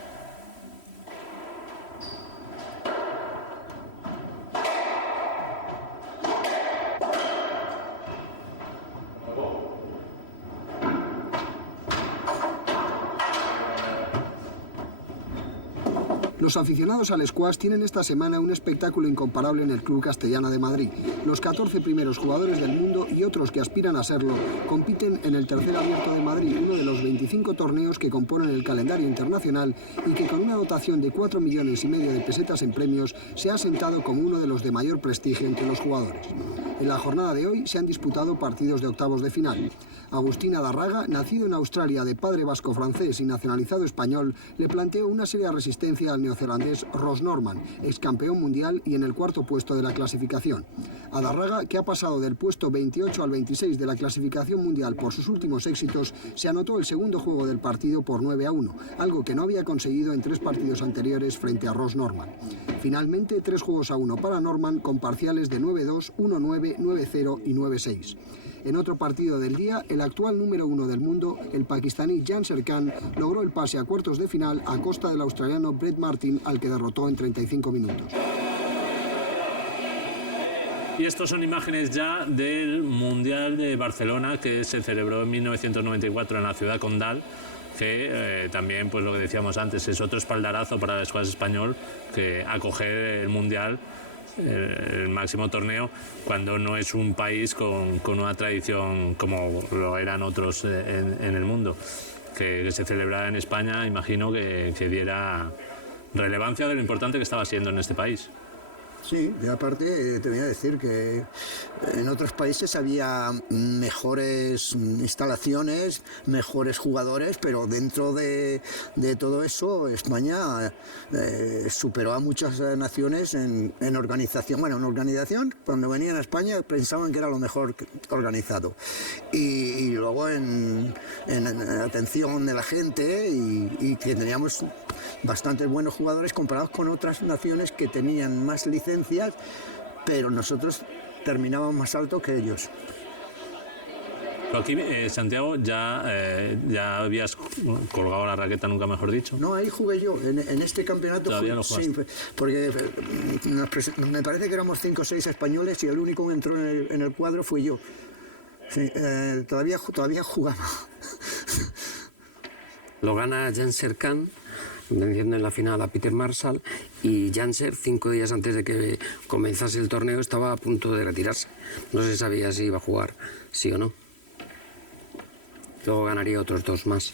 Los aficionados al squash tienen esta semana un espectáculo incomparable en el Club Castellana de Madrid. Los 14 primeros jugadores del mundo y otros que aspiran a serlo compiten en el Tercer Abierto de Madrid, uno de los 25 torneos que componen el calendario internacional y que con una dotación de 4,5 millones de pesetas en premios se ha asentado como uno de los de mayor prestigio entre los jugadores. En la jornada de hoy se han disputado partidos de octavos de final. Agustín Adarraga, nacido en Australia de padre vasco-francés y nacionalizado español, le planteó una seria resistencia al neozelandés Ross Norman, ex campeón mundial y en el cuarto puesto de la clasificación. Adarraga, que ha pasado del puesto 28 al 26 de la clasificación mundial por sus últimos éxitos, se anotó el segundo juego del partido por 9-1, algo que no había conseguido en 3 partidos anteriores frente a Ross Norman. Finalmente, 3-1 para Norman con parciales de 9-2, 1-9, 9-0 y 9-6. En otro partido del día, el actual número 1 del mundo, el pakistaní Janser Khan, logró el pase a cuartos de final a costa del australiano Brett Martin, al que derrotó en 35 minutos. Y estos son imágenes ya del Mundial de Barcelona, que se celebró en 1994 en la ciudad condal, que también, pues lo que decíamos antes, es otro espaldarazo para el squash español, que acoger el Mundial, el máximo torneo, cuando no es un país con una tradición como lo eran otros en el mundo. Que se celebrara en España, imagino que diera relevancia de lo importante que estaba siendo en este país. Sí, y aparte te voy a decir que en otros países había mejores instalaciones, mejores jugadores, pero dentro de todo eso España superó a muchas naciones en organización. Bueno, en organización, cuando venían a España pensaban que era lo mejor organizado. Y luego en atención de la gente y que teníamos bastantes buenos jugadores comparados con otras naciones que tenían más licencias, pero nosotros terminábamos más alto que ellos. Pero aquí, Santiago, ya habías colgado la raqueta, nunca mejor dicho. No, ahí jugué yo, en este campeonato. Todavía lo jugaste. Sí, porque me parece que éramos 5 o 6 españoles y el único que entró en el cuadro fui yo. Sí, todavía jugaba. Lo gana Janser Khan. venciendo en la final a Peter Marshall, y Janser, 5 días antes de que comenzase el torneo, estaba a punto de retirarse. No se sabía si iba a jugar sí o no. Luego ganaría otros 2 más.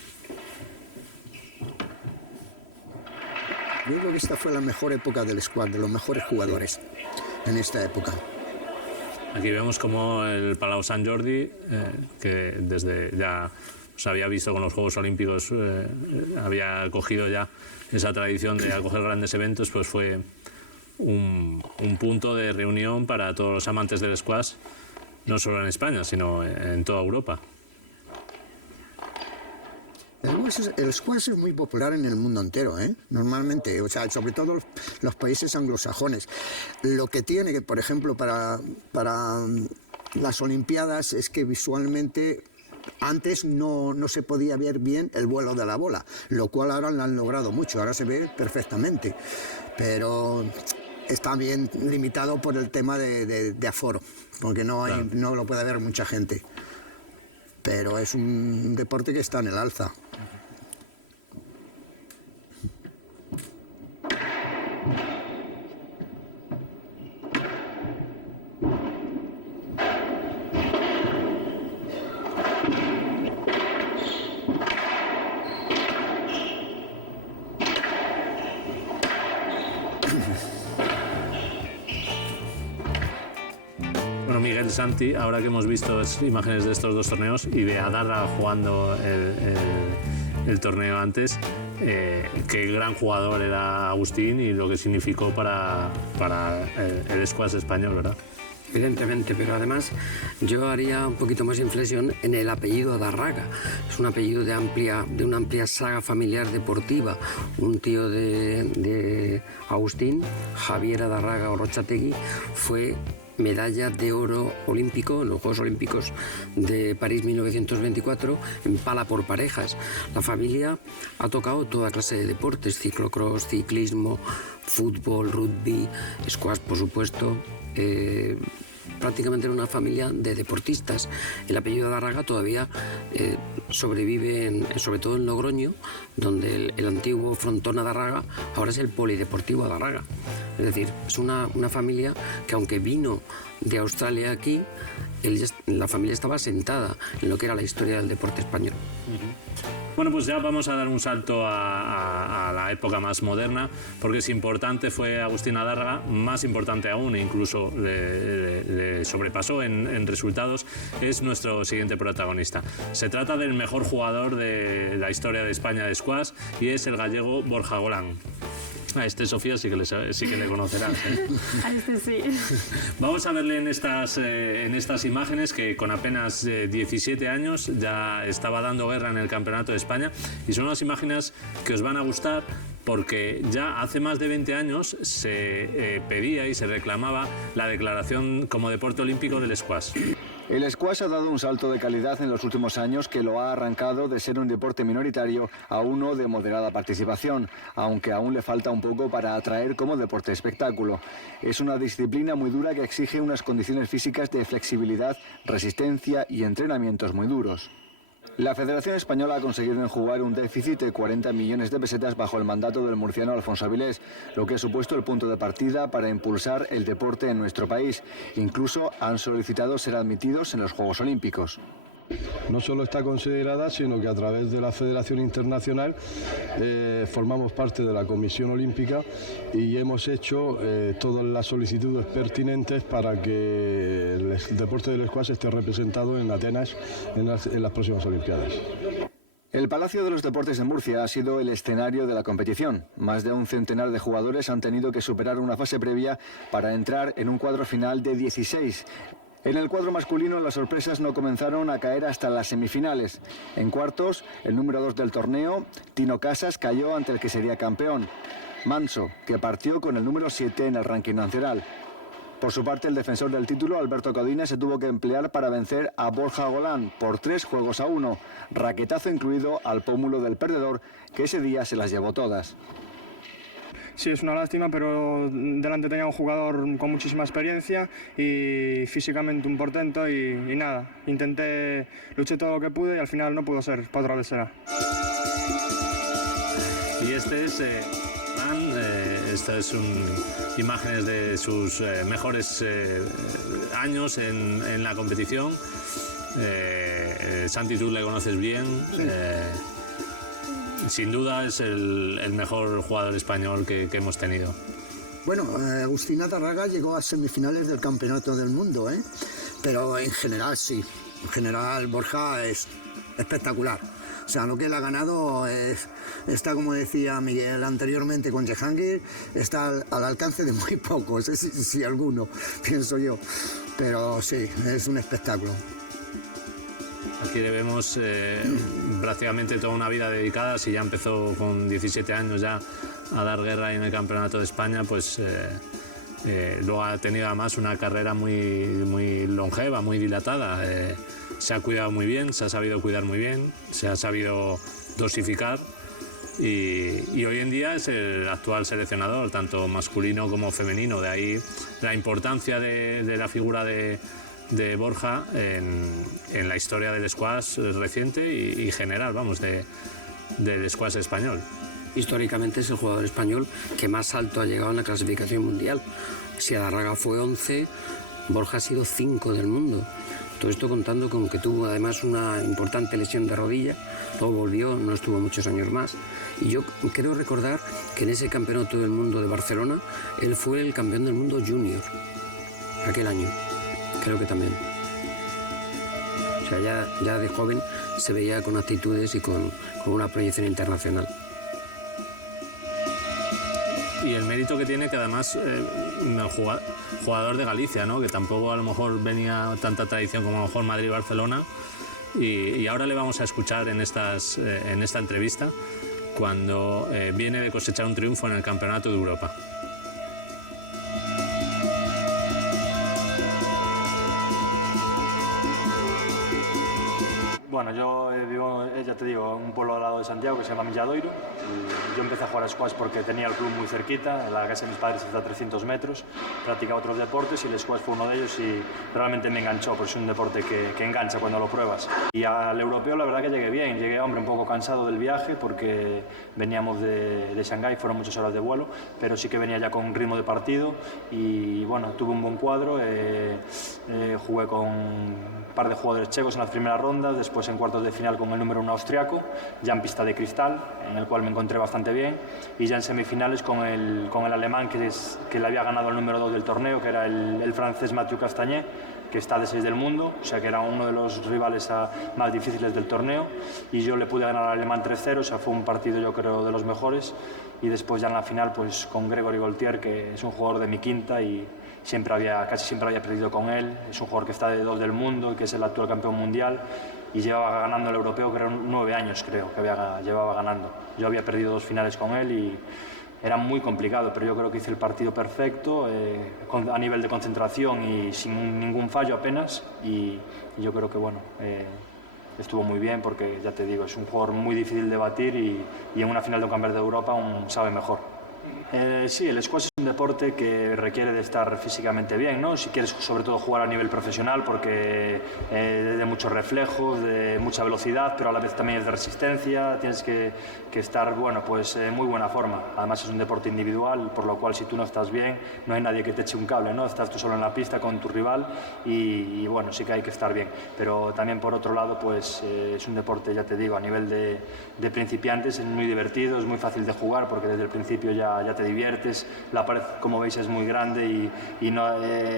Yo creo que esta fue la mejor época del squash, de los mejores jugadores en esta época. Aquí vemos como el Palau Sant Jordi, que desde ya se había visto con los Juegos Olímpicos, había cogido ya esa tradición de acoger grandes eventos, pues fue un punto de reunión para todos los amantes del squash, no solo en España, sino en toda Europa. El squash es muy popular en el mundo entero, normalmente, o sea, sobre todo los países anglosajones. Lo que tiene que, por ejemplo, para las Olimpiadas es que visualmente antes no se podía ver bien el vuelo de la bola, lo cual ahora lo han logrado mucho, ahora se ve perfectamente, pero está bien limitado por el tema de aforo, porque no lo puede ver mucha gente. Pero es un deporte que está en el alza. Bueno, Miguel, Santi, ahora que hemos visto imágenes de estos 2 torneos y de Adarra jugando el torneo antes, qué gran jugador era Agustín y lo que significó para el squash español, ¿verdad? Evidentemente, pero además yo haría un poquito más inflexión en el apellido Adarraga. Es un apellido de una amplia saga familiar deportiva. Un tío de Agustín, Javier Adarraga Orrochategui, fue medalla de oro olímpico en los Juegos Olímpicos de París 1924 en pala por parejas. La familia ha tocado toda clase de deportes: ciclocross, ciclismo, fútbol, rugby, squash, por supuesto. Prácticamente era una familia de deportistas. El apellido Adarraga todavía sobrevive, sobre todo en Logroño, donde el antiguo frontón Adarraga ahora es el polideportivo Adarraga. Es decir, es una familia que, aunque vino de Australia aquí, la familia estaba asentada en lo que era la historia del deporte español. Bueno, pues ya vamos a dar un salto a la época más moderna, porque es importante, fue Agustín Adarraga, más importante aún, e incluso le sobrepasó en resultados, es nuestro siguiente protagonista. Se trata del mejor jugador de la historia de España de squash y es el gallego Borja Golán. A este, Sofía, sí que le conocerás, A este sí. Vamos a verle en estas imágenes que con apenas 17 años ya estaba dando guerra en el Campeonato de España, y son unas imágenes que os van a gustar porque ya hace más de 20 años se pedía y se reclamaba la declaración como deporte olímpico del squash. El squash ha dado un salto de calidad en los últimos años que lo ha arrancado de ser un deporte minoritario a uno de moderada participación, aunque aún le falta un poco para atraer como deporte espectáculo. Es una disciplina muy dura que exige unas condiciones físicas de flexibilidad, resistencia y entrenamientos muy duros. La Federación Española ha conseguido enjugar un déficit de 40 millones de pesetas bajo el mandato del murciano Alfonso Avilés, lo que ha supuesto el punto de partida para impulsar el deporte en nuestro país. Incluso han solicitado ser admitidos en los Juegos Olímpicos. No solo está considerada, sino que a través de la Federación Internacional formamos parte de la Comisión Olímpica y hemos hecho todas las solicitudes pertinentes para que el deporte del squash esté representado en Atenas en las próximas Olimpiadas. El Palacio de los Deportes de Murcia ha sido el escenario de la competición. Más de un centenar de jugadores han tenido que superar una fase previa para entrar en un cuadro final de 16. En el cuadro masculino las sorpresas no comenzaron a caer hasta las semifinales. En cuartos, el número 2 del torneo, Tino Casas, cayó ante el que sería campeón, Manso, que partió con el número 7 en el ranking nacional. Por su parte, el defensor del título, Alberto Codina, se tuvo que emplear para vencer a Borja Golán por 3-1, raquetazo incluido al pómulo del perdedor, que ese día se las llevó todas. Sí, es una lástima, pero delante tenía un jugador con muchísima experiencia y físicamente un portento y nada, luché todo lo que pude y al final no pudo ser, para otra vez será. Y Estas son imágenes de sus mejores años en la competición. Santi, tú le conoces bien. Sí. Sin duda es el mejor jugador español que hemos tenido. Bueno, Agustín Atarraga llegó a semifinales del Campeonato del Mundo, pero en general sí. En general Borja es espectacular. O sea, lo que él ha ganado está, como decía Miguel anteriormente con Jehangir, está al alcance de muy pocos, si alguno, pienso yo. Pero sí, es un espectáculo. Aquí le vemos prácticamente toda una vida dedicada. Si ya empezó con 17 años ya a dar guerra en el Campeonato de España, pues luego ha tenido además una carrera muy longeva, muy dilatada. Se ha cuidado muy bien, se ha sabido cuidar muy bien, se ha sabido dosificar y hoy en día es el actual seleccionador, tanto masculino como femenino. De ahí la importancia de la figura de Borja en la historia del squash reciente y general, vamos, del squash español. Históricamente es el jugador español que más alto ha llegado en la clasificación mundial. Si Adarraga fue 11, Borja ha sido 5 del mundo. Todo esto contando con que tuvo además una importante lesión de rodilla, luego volvió, no estuvo muchos años más. Y yo quiero recordar que en ese Campeonato del Mundo de Barcelona, él fue el campeón del mundo junior, aquel año, creo que también. O sea, ya de joven se veía con actitudes y con una proyección internacional. Y el mérito que tiene que además jugador de Galicia, ¿no? Que tampoco a lo mejor venía tanta tradición como a lo mejor Madrid y Barcelona, y ahora le vamos a escuchar en esta entrevista cuando viene de cosechar un triunfo en el Campeonato de Europa. Bueno, yo vivo, ya te digo, en un pueblo al lado de Santiago que se llama Milladoiro. Yo empecé a jugar a squash porque tenía el club muy cerquita, en la casa de mis padres está a 300 metros, practicaba otros deportes y el squash fue uno de ellos y realmente me enganchó, porque es un deporte que engancha cuando lo pruebas. Y al europeo la verdad que llegué bien, llegué, hombre, un poco cansado del viaje porque veníamos de Shanghái, fueron muchas horas de vuelo, pero sí que venía ya con ritmo de partido y bueno, tuve un buen cuadro, jugué con un par de jugadores checos en las primeras rondas, después en cuartos de final con el número 1 austriaco, ya en pista de cristal, en el cual me encontré bastante bien, y ya en semifinales con el alemán que le había ganado el número 2 del torneo, que era el francés Mathieu Castagnet, que está de 6 del mundo, o sea que era uno de los rivales más difíciles del torneo, y yo le pude ganar al alemán 3-0, o sea fue un partido yo creo de los mejores, y después ya en la final pues con Gregory Gaultier, que es un jugador de mi quinta y casi siempre había perdido con él, es un jugador que está de 2 del mundo y que es el actual campeón mundial, y llevaba ganando el europeo, creo 9 años creo que llevaba ganando. Yo había perdido 2 finales con él y era muy complicado, pero yo creo que hice el partido perfecto, a nivel de concentración y sin ningún fallo apenas, y yo creo que bueno, estuvo muy bien porque ya te digo, es un jugador muy difícil de batir y en una final de un campeonato de Europa aún sabe mejor. Sí, el squash es un deporte que requiere de estar físicamente bien, ¿no? Si quieres sobre todo jugar a nivel profesional porque de muchos reflejos, de mucha velocidad, pero a la vez también es de resistencia, tienes que estar bueno, pues, en muy buena forma. Además es un deporte individual, por lo cual si tú no estás bien, no hay nadie que te eche un cable, ¿no? Estás tú solo en la pista con tu rival y bueno, sí que hay que estar bien. Pero también por otro lado, pues es un deporte, ya te digo, a nivel de principiantes es muy divertido, es muy fácil de jugar porque desde el principio ya te diviertes, la pared como veis es muy grande y no,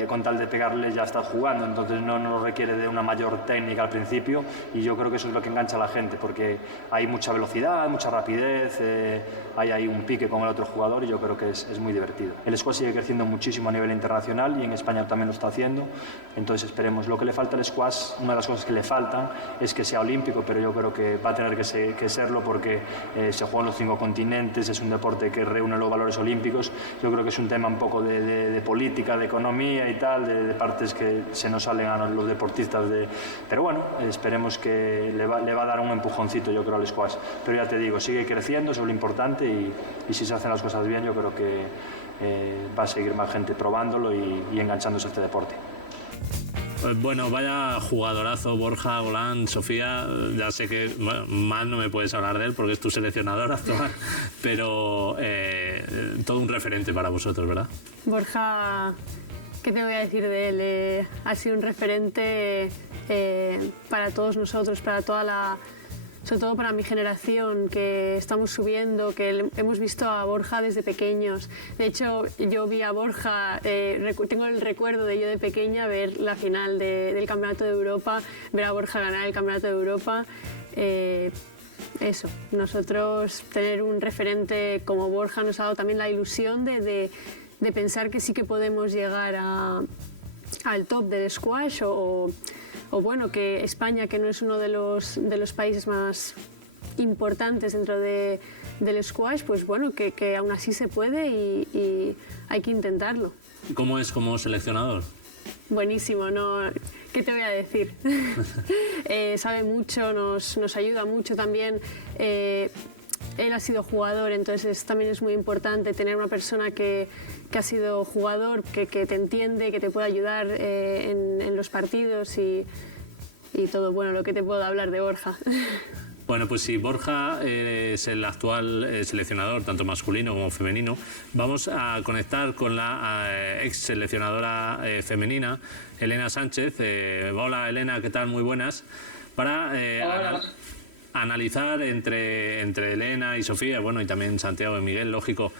con tal de pegarle ya estás jugando, entonces no requiere de una mayor técnica al principio y yo creo que eso es lo que engancha a la gente porque hay mucha velocidad, mucha rapidez, hay ahí un pique con el otro jugador y yo creo que es muy divertido. El squash sigue creciendo muchísimo a nivel internacional y en España también lo está haciendo, entonces esperemos. Lo que le falta al squash, una de las cosas que le faltan es que sea olímpico, pero yo creo que va a tener que serlo porque se juega en los 5 continentes, es un deporte que reúne los valores olímpicos. Yo creo que es un tema un poco de política, de economía y tal, de partes que se nos salen a los deportistas. Pero bueno, esperemos que le va a dar un empujoncito, yo creo, al squash. Pero ya te digo, sigue creciendo, eso es lo importante y si se hacen las cosas bien, yo creo que va a seguir más gente probándolo y enganchándose a este deporte. Bueno, vaya jugadorazo Borja Golán, Sofía, ya sé que mal no me puedes hablar de él porque es tu seleccionador actual, pero todo un referente para vosotros, ¿verdad? Borja, ¿qué te voy a decir de él? Ha sido un referente para todos nosotros, para toda la... sobre todo para mi generación, que estamos subiendo, que hemos visto a Borja desde pequeños. De hecho, yo vi a Borja, tengo el recuerdo de yo de pequeña ver la final del Campeonato de Europa, ver a Borja ganar el Campeonato de Europa. Eso, nosotros tener un referente como Borja nos ha dado también la ilusión de pensar que sí que podemos llegar al top del squash o bueno, que España, que no es uno de los países más importantes dentro del squash, pues bueno, que aún así se puede y hay que intentarlo. ¿Cómo es como seleccionador? Buenísimo, ¿no? ¿Qué te voy a decir? Sabe mucho, nos ayuda mucho también. Él ha sido jugador, entonces también es muy importante tener una persona que ha sido jugador, que te entiende, que te puede ayudar en los partidos y todo. Bueno, lo que te puedo hablar de Borja. Bueno, pues si Borja es el actual seleccionador, tanto masculino como femenino, vamos a conectar con la ex seleccionadora femenina, Elena Sánchez. Hola Elena, ¿qué tal? Muy buenas. Para analizar entre Elena y Sofía, bueno, y también Santiago y Miguel, lógico,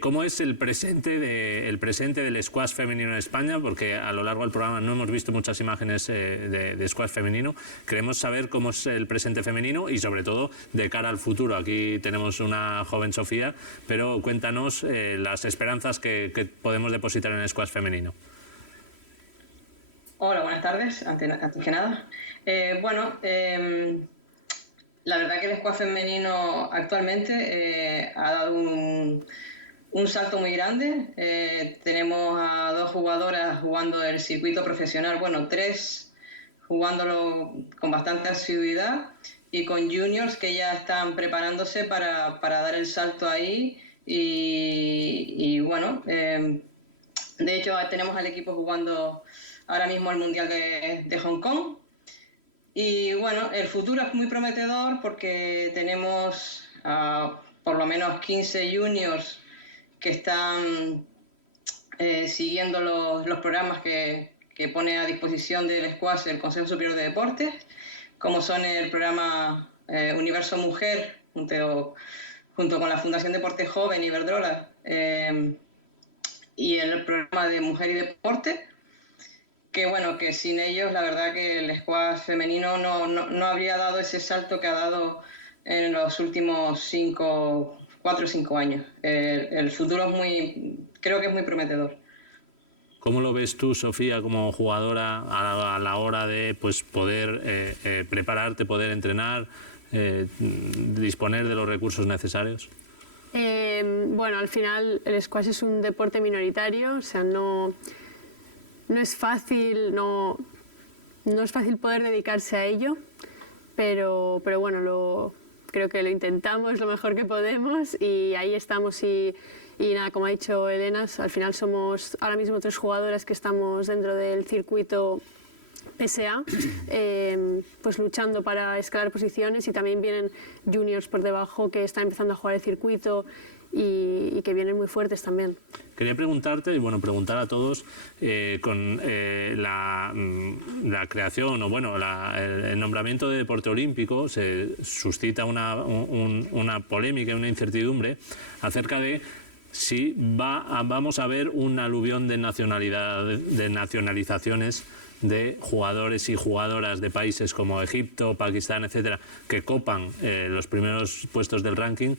cómo es el presente del squash femenino en España, porque a lo largo del programa no hemos visto muchas imágenes de squash femenino. Queremos saber cómo es el presente femenino y sobre todo de cara al futuro. Aquí tenemos una joven Sofía, pero cuéntanos las esperanzas que podemos depositar en el squash femenino. Hola, buenas tardes, antes que nada. La verdad que el squash femenino actualmente ha dado un salto muy grande. Tenemos a 2 jugadoras jugando el circuito profesional, bueno, 3 jugándolo con bastante asiduidad y con juniors que ya están preparándose para dar el salto ahí y bueno, de hecho tenemos al equipo jugando ahora mismo el Mundial de Hong Kong. Y bueno, el futuro es muy prometedor porque tenemos por lo menos 15 juniors que están siguiendo los programas que pone a disposición del squash el Consejo Superior de Deportes, como son el programa Universo Mujer, junto con la Fundación Deporte Joven Iberdrola, y el programa de Mujer y Deporte. Que bueno, que sin ellos la verdad que el squash femenino no habría dado ese salto que ha dado en los últimos 4 o 5 años. El futuro creo que es muy prometedor. ¿Cómo lo ves tú, Sofía, como jugadora a la hora de poder prepararte, poder entrenar, disponer de los recursos necesarios? Bueno, al final el squash es un deporte minoritario, o sea, no es fácil, no es fácil poder dedicarse a ello, pero bueno, creo que lo intentamos lo mejor que podemos y ahí estamos y nada, como ha dicho Elena, al final somos ahora mismo 3 jugadoras que estamos dentro del circuito PSA, pues luchando para escalar posiciones y también vienen juniors por debajo que están empezando a jugar el circuito y que vienen muy fuertes también. Quería preguntarte, y bueno, preguntar a todos, con la creación o bueno, el nombramiento de deporte olímpico se suscita una polémica y una incertidumbre acerca de si vamos a ver un aluvión de nacionalizaciones de jugadores y jugadoras de países como Egipto, Pakistán, etcétera, que copan los primeros puestos del ranking,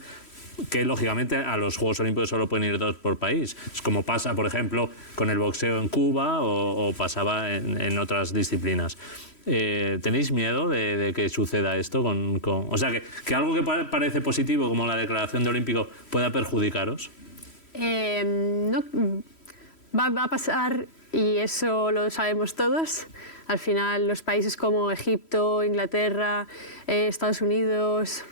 que lógicamente a los Juegos Olímpicos solo pueden ir 2 por país. Es como pasa, por ejemplo, con el boxeo en Cuba o pasaba en otras disciplinas. ¿Tenéis miedo de que suceda esto? O sea, que algo que parece positivo, como la declaración de olímpico, pueda perjudicaros. No, va a pasar y eso lo sabemos todos. Al final los países como Egipto, Inglaterra, Estados Unidos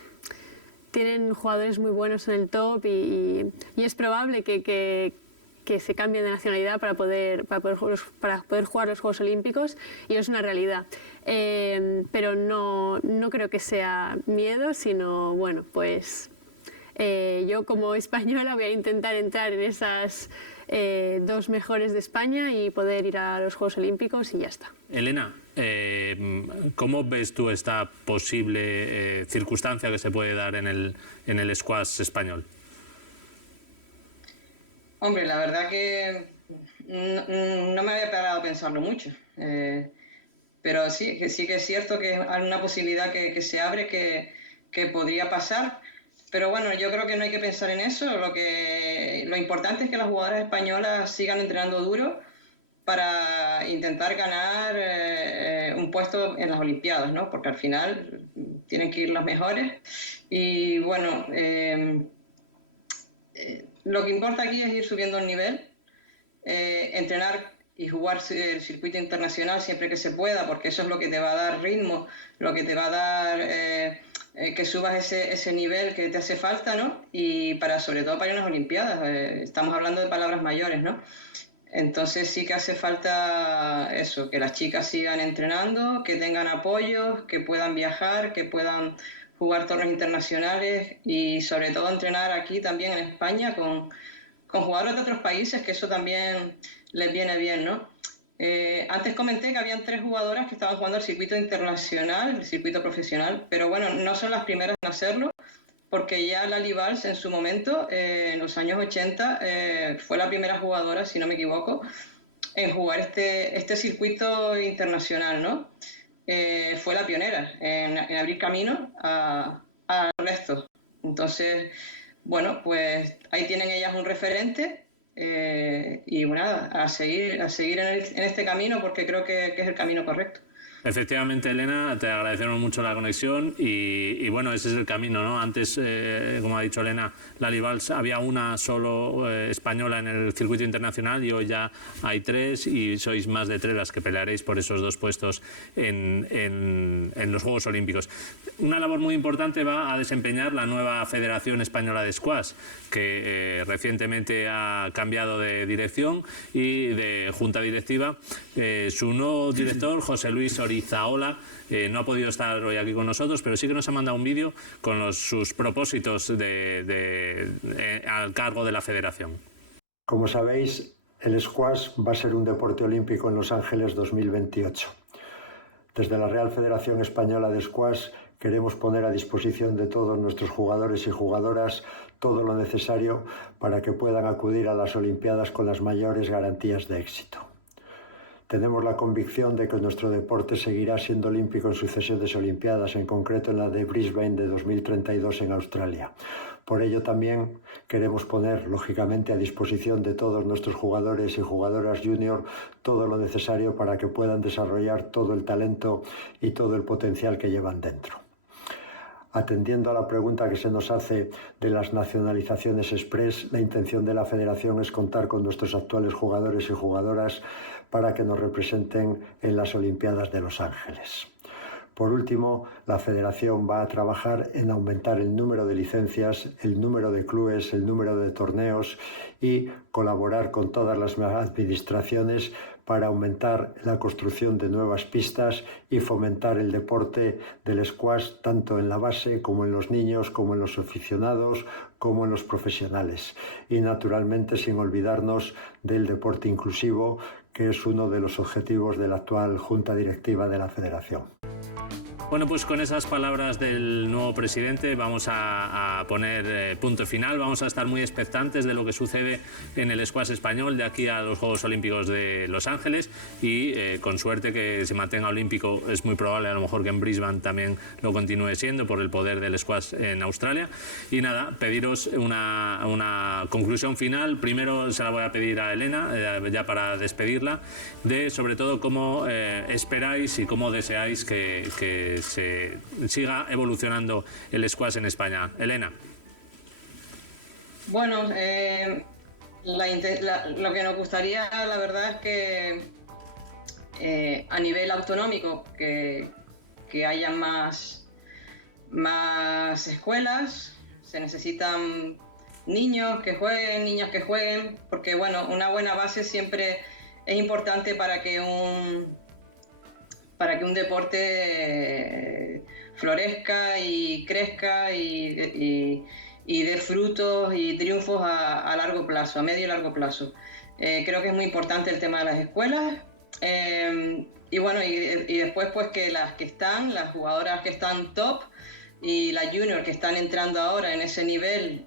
tienen jugadores muy buenos en el top y es probable que que se cambien de nacionalidad para poder jugar los Juegos Olímpicos, y es una realidad. Pero no creo que sea miedo, sino, bueno, pues yo como española voy a intentar entrar en esas 2 mejores de España y poder ir a los Juegos Olímpicos y ya está. Elena, ¿cómo ves tú esta posible circunstancia que se puede dar en el squash español? Hombre, la verdad que no me había parado a pensarlo mucho, pero sí que es cierto que hay una posibilidad que se abre que podría pasar, pero bueno, yo creo que no hay que pensar en eso. Lo importante es que las jugadoras españolas sigan entrenando duro para intentar ganar un puesto en las Olimpiadas, ¿no? Porque al final tienen que ir las mejores y bueno, lo que importa aquí es ir subiendo el nivel, entrenar y jugar el circuito internacional siempre que se pueda, porque eso es lo que te va a dar ritmo, lo que te va a dar que subas ese nivel que te hace falta, ¿no? Y sobre todo para ir a las Olimpiadas, estamos hablando de palabras mayores, ¿no? Entonces sí que hace falta eso, que las chicas sigan entrenando, que tengan apoyos, que puedan viajar, que puedan jugar torneos internacionales y sobre todo entrenar aquí también en España con jugadores de otros países, que eso también les viene bien, ¿no? Antes comenté que habían 3 jugadoras que estaban jugando el circuito internacional, el circuito profesional, pero bueno, no son las primeras en hacerlo, porque ya Lali Valls en su momento, en los años 80, fue la primera jugadora, si no me equivoco, en jugar este circuito internacional, ¿no? Fue la pionera en abrir camino al resto. Entonces, bueno, pues ahí tienen ellas un referente y bueno, a seguir en este camino, porque creo que es el camino correcto. Efectivamente, Elena, te agradecemos mucho la conexión y bueno, ese es el camino, ¿no? Antes, como ha dicho Elena, Lali Valls, había una solo española en el circuito internacional y hoy ya hay 3 y sois más de 3 las que pelearéis por esos 2 puestos en los Juegos Olímpicos. Una labor muy importante va a desempeñar la nueva Federación Española de Squash, que recientemente ha cambiado de dirección y de junta directiva. Su nuevo director, José Luis Orizaola, no ha podido estar hoy aquí con nosotros, pero sí que nos ha mandado un vídeo con sus propósitos al cargo de la federación. Como sabéis, el squash va a ser un deporte olímpico en Los Ángeles 2028. Desde la Real Federación Española de Squash queremos poner a disposición de todos nuestros jugadores y jugadoras todo lo necesario para que puedan acudir a las Olimpiadas con las mayores garantías de éxito. Tenemos la convicción de que nuestro deporte seguirá siendo olímpico en sucesivas Olimpiadas, en concreto en la de Brisbane de 2032 en Australia. Por ello también queremos poner, lógicamente, a disposición de todos nuestros jugadores y jugadoras junior todo lo necesario para que puedan desarrollar todo el talento y todo el potencial que llevan dentro. Atendiendo a la pregunta que se nos hace de las nacionalizaciones express, la intención de la Federación es contar con nuestros actuales jugadores y jugadoras para que nos representen en las Olimpiadas de Los Ángeles. Por último, la Federación va a trabajar en aumentar el número de licencias, el número de clubes, el número de torneos y colaborar con todas las administraciones para aumentar la construcción de nuevas pistas y fomentar el deporte del squash tanto en la base como en los niños, como en los aficionados, como en los profesionales. Y naturalmente sin olvidarnos del deporte inclusivo, que es uno de los objetivos de la actual Junta Directiva de la Federación. Bueno, pues con esas palabras del nuevo presidente vamos a poner punto final. Vamos a estar muy expectantes de lo que sucede en el squash español de aquí a los Juegos Olímpicos de Los Ángeles y con suerte que se mantenga olímpico. Es muy probable a lo mejor que en Brisbane también lo continúe siendo por el poder del squash en Australia. Y nada, pediros una conclusión final. Primero se la voy a pedir a Elena, ya para despedirla, de sobre todo cómo esperáis y cómo deseáis que se siga evolucionando el squash en España. Elena. Bueno, lo que nos gustaría, la verdad, es que a nivel autonómico que haya más escuelas. Se necesitan niños que jueguen, niñas que jueguen, porque bueno, una buena base siempre es importante para que un deporte florezca y crezca y dé frutos y triunfos a largo plazo, a medio y largo plazo. Creo que es muy importante el tema de las escuelas. Y bueno, y después pues que las jugadoras que están top y las juniors que están entrando ahora en ese nivel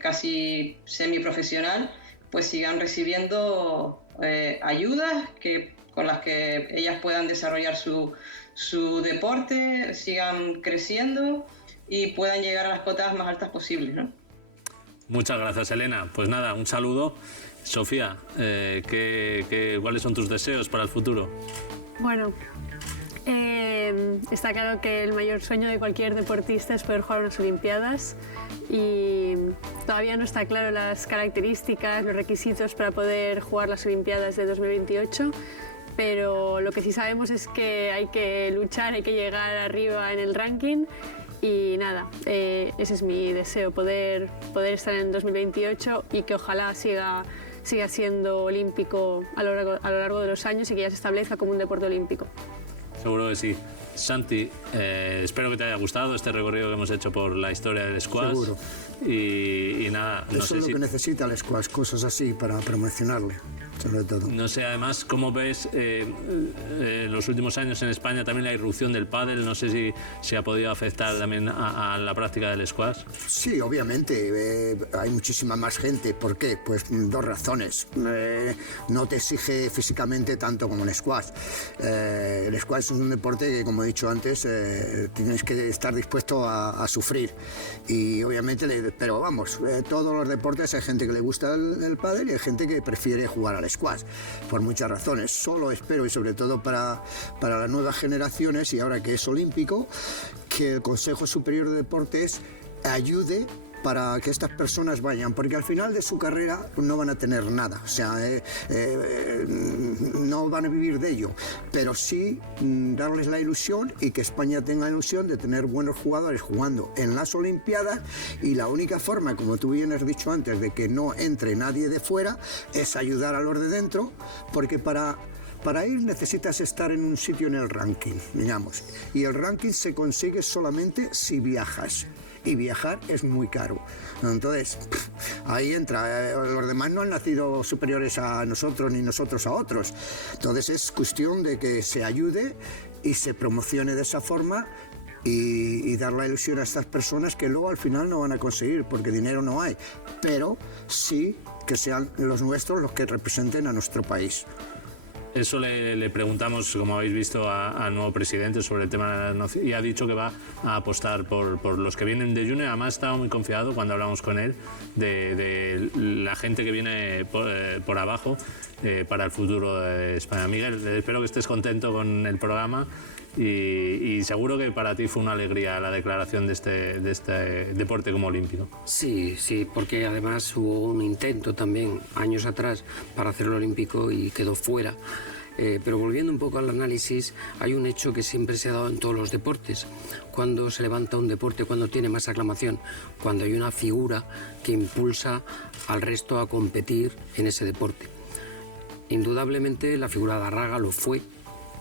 casi semiprofesional, pues sigan recibiendo ayudas con las que ellas puedan desarrollar su deporte, sigan creciendo y puedan llegar a las cotas más altas posibles, ¿no? Muchas gracias, Elena. Pues nada, un saludo. Sofía, ¿cuáles son tus deseos para el futuro? Bueno, está claro que el mayor sueño de cualquier deportista es poder jugar unas Olimpiadas y todavía no está claro las características, los requisitos para poder jugar las Olimpiadas de 2028, pero lo que sí sabemos es que hay que luchar, hay que llegar arriba en el ranking y nada, ese es mi deseo, poder estar en 2028 y que ojalá siga siendo olímpico a lo largo de los años y que ya se establezca como un deporte olímpico. Seguro que sí. Santi, espero que te haya gustado este recorrido que hemos hecho por la historia del squash. Seguro. Y nada, no Eso sé es lo que necesita el squash, cosas así para promocionarle, sobre todo. No sé, además, ¿cómo ves en los últimos años en España también la irrupción del pádel? No sé si ha podido afectar también a la práctica del squash. Sí, obviamente, hay muchísima más gente. ¿Por qué? Pues dos razones. No te exige físicamente tanto como el squash. El squash es un deporte que, como he dicho antes, tienes que estar dispuesto a sufrir. Y obviamente, pero vamos, todos los deportes hay gente que le gusta el pádel y hay gente que prefiere jugar al squash, por muchas razones. Solo espero, y sobre todo para las nuevas generaciones, y ahora que es olímpico, que el Consejo Superior de Deportes ayude para que estas personas vayan, porque al final de su carrera no van a tener nada, o sea, no van a vivir de ello, pero sí darles la ilusión y que España tenga la ilusión de tener buenos jugadores jugando en las Olimpiadas, y la única forma, como tú bien has dicho antes, de que no entre nadie de fuera es ayudar a los de dentro, porque para ir necesitas estar en un sitio en el ranking, digamos, y el ranking se consigue solamente si viajas. Y viajar es muy caro. Entonces, ahí entra. Los demás no han nacido superiores a nosotros ni nosotros a otros. Entonces es cuestión de que se ayude y se promocione de esa forma y dar la ilusión a estas personas que luego al final no van a conseguir porque dinero no hay. Pero sí que sean los nuestros los que representen a nuestro país. Eso le preguntamos, como habéis visto, al nuevo presidente sobre el tema y ha dicho que va a apostar por los que vienen de junior. Además estaba muy confiado cuando hablamos con él de la gente que viene por abajo para el futuro de España. Miguel, espero que estés contento con el programa y seguro que para ti fue una alegría la declaración de este deporte como olímpico. Sí, porque además hubo un intento también años atrás para hacerlo olímpico y quedó fuera. Pero volviendo un poco al análisis, hay un hecho que siempre se ha dado en todos los deportes. Cuando se levanta un deporte, cuando tiene más aclamación, cuando hay una figura que impulsa al resto a competir en ese deporte. Indudablemente la figura de Arraga lo fue,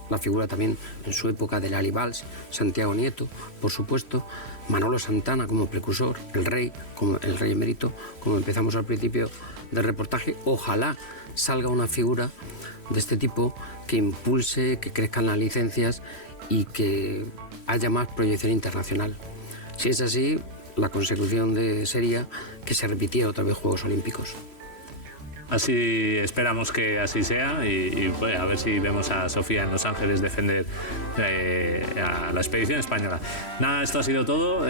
la figura también en su época de Lali Valls, Santiago Nieto, por supuesto, Manolo Santana como precursor, el rey emérito, como empezamos al principio del reportaje. Ojalá salga una figura de este tipo que impulse, que crezcan las licencias y que haya más proyección internacional. Si es así, la consecución sería que se repitiera otra vez Juegos Olímpicos. Así esperamos que así sea y pues, a ver si vemos a Sofía en Los Ángeles defender a la expedición española. Nada, esto ha sido todo.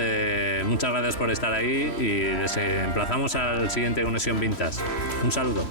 Muchas gracias por estar ahí y les emplazamos al siguiente Conexión Vintage. Un saludo.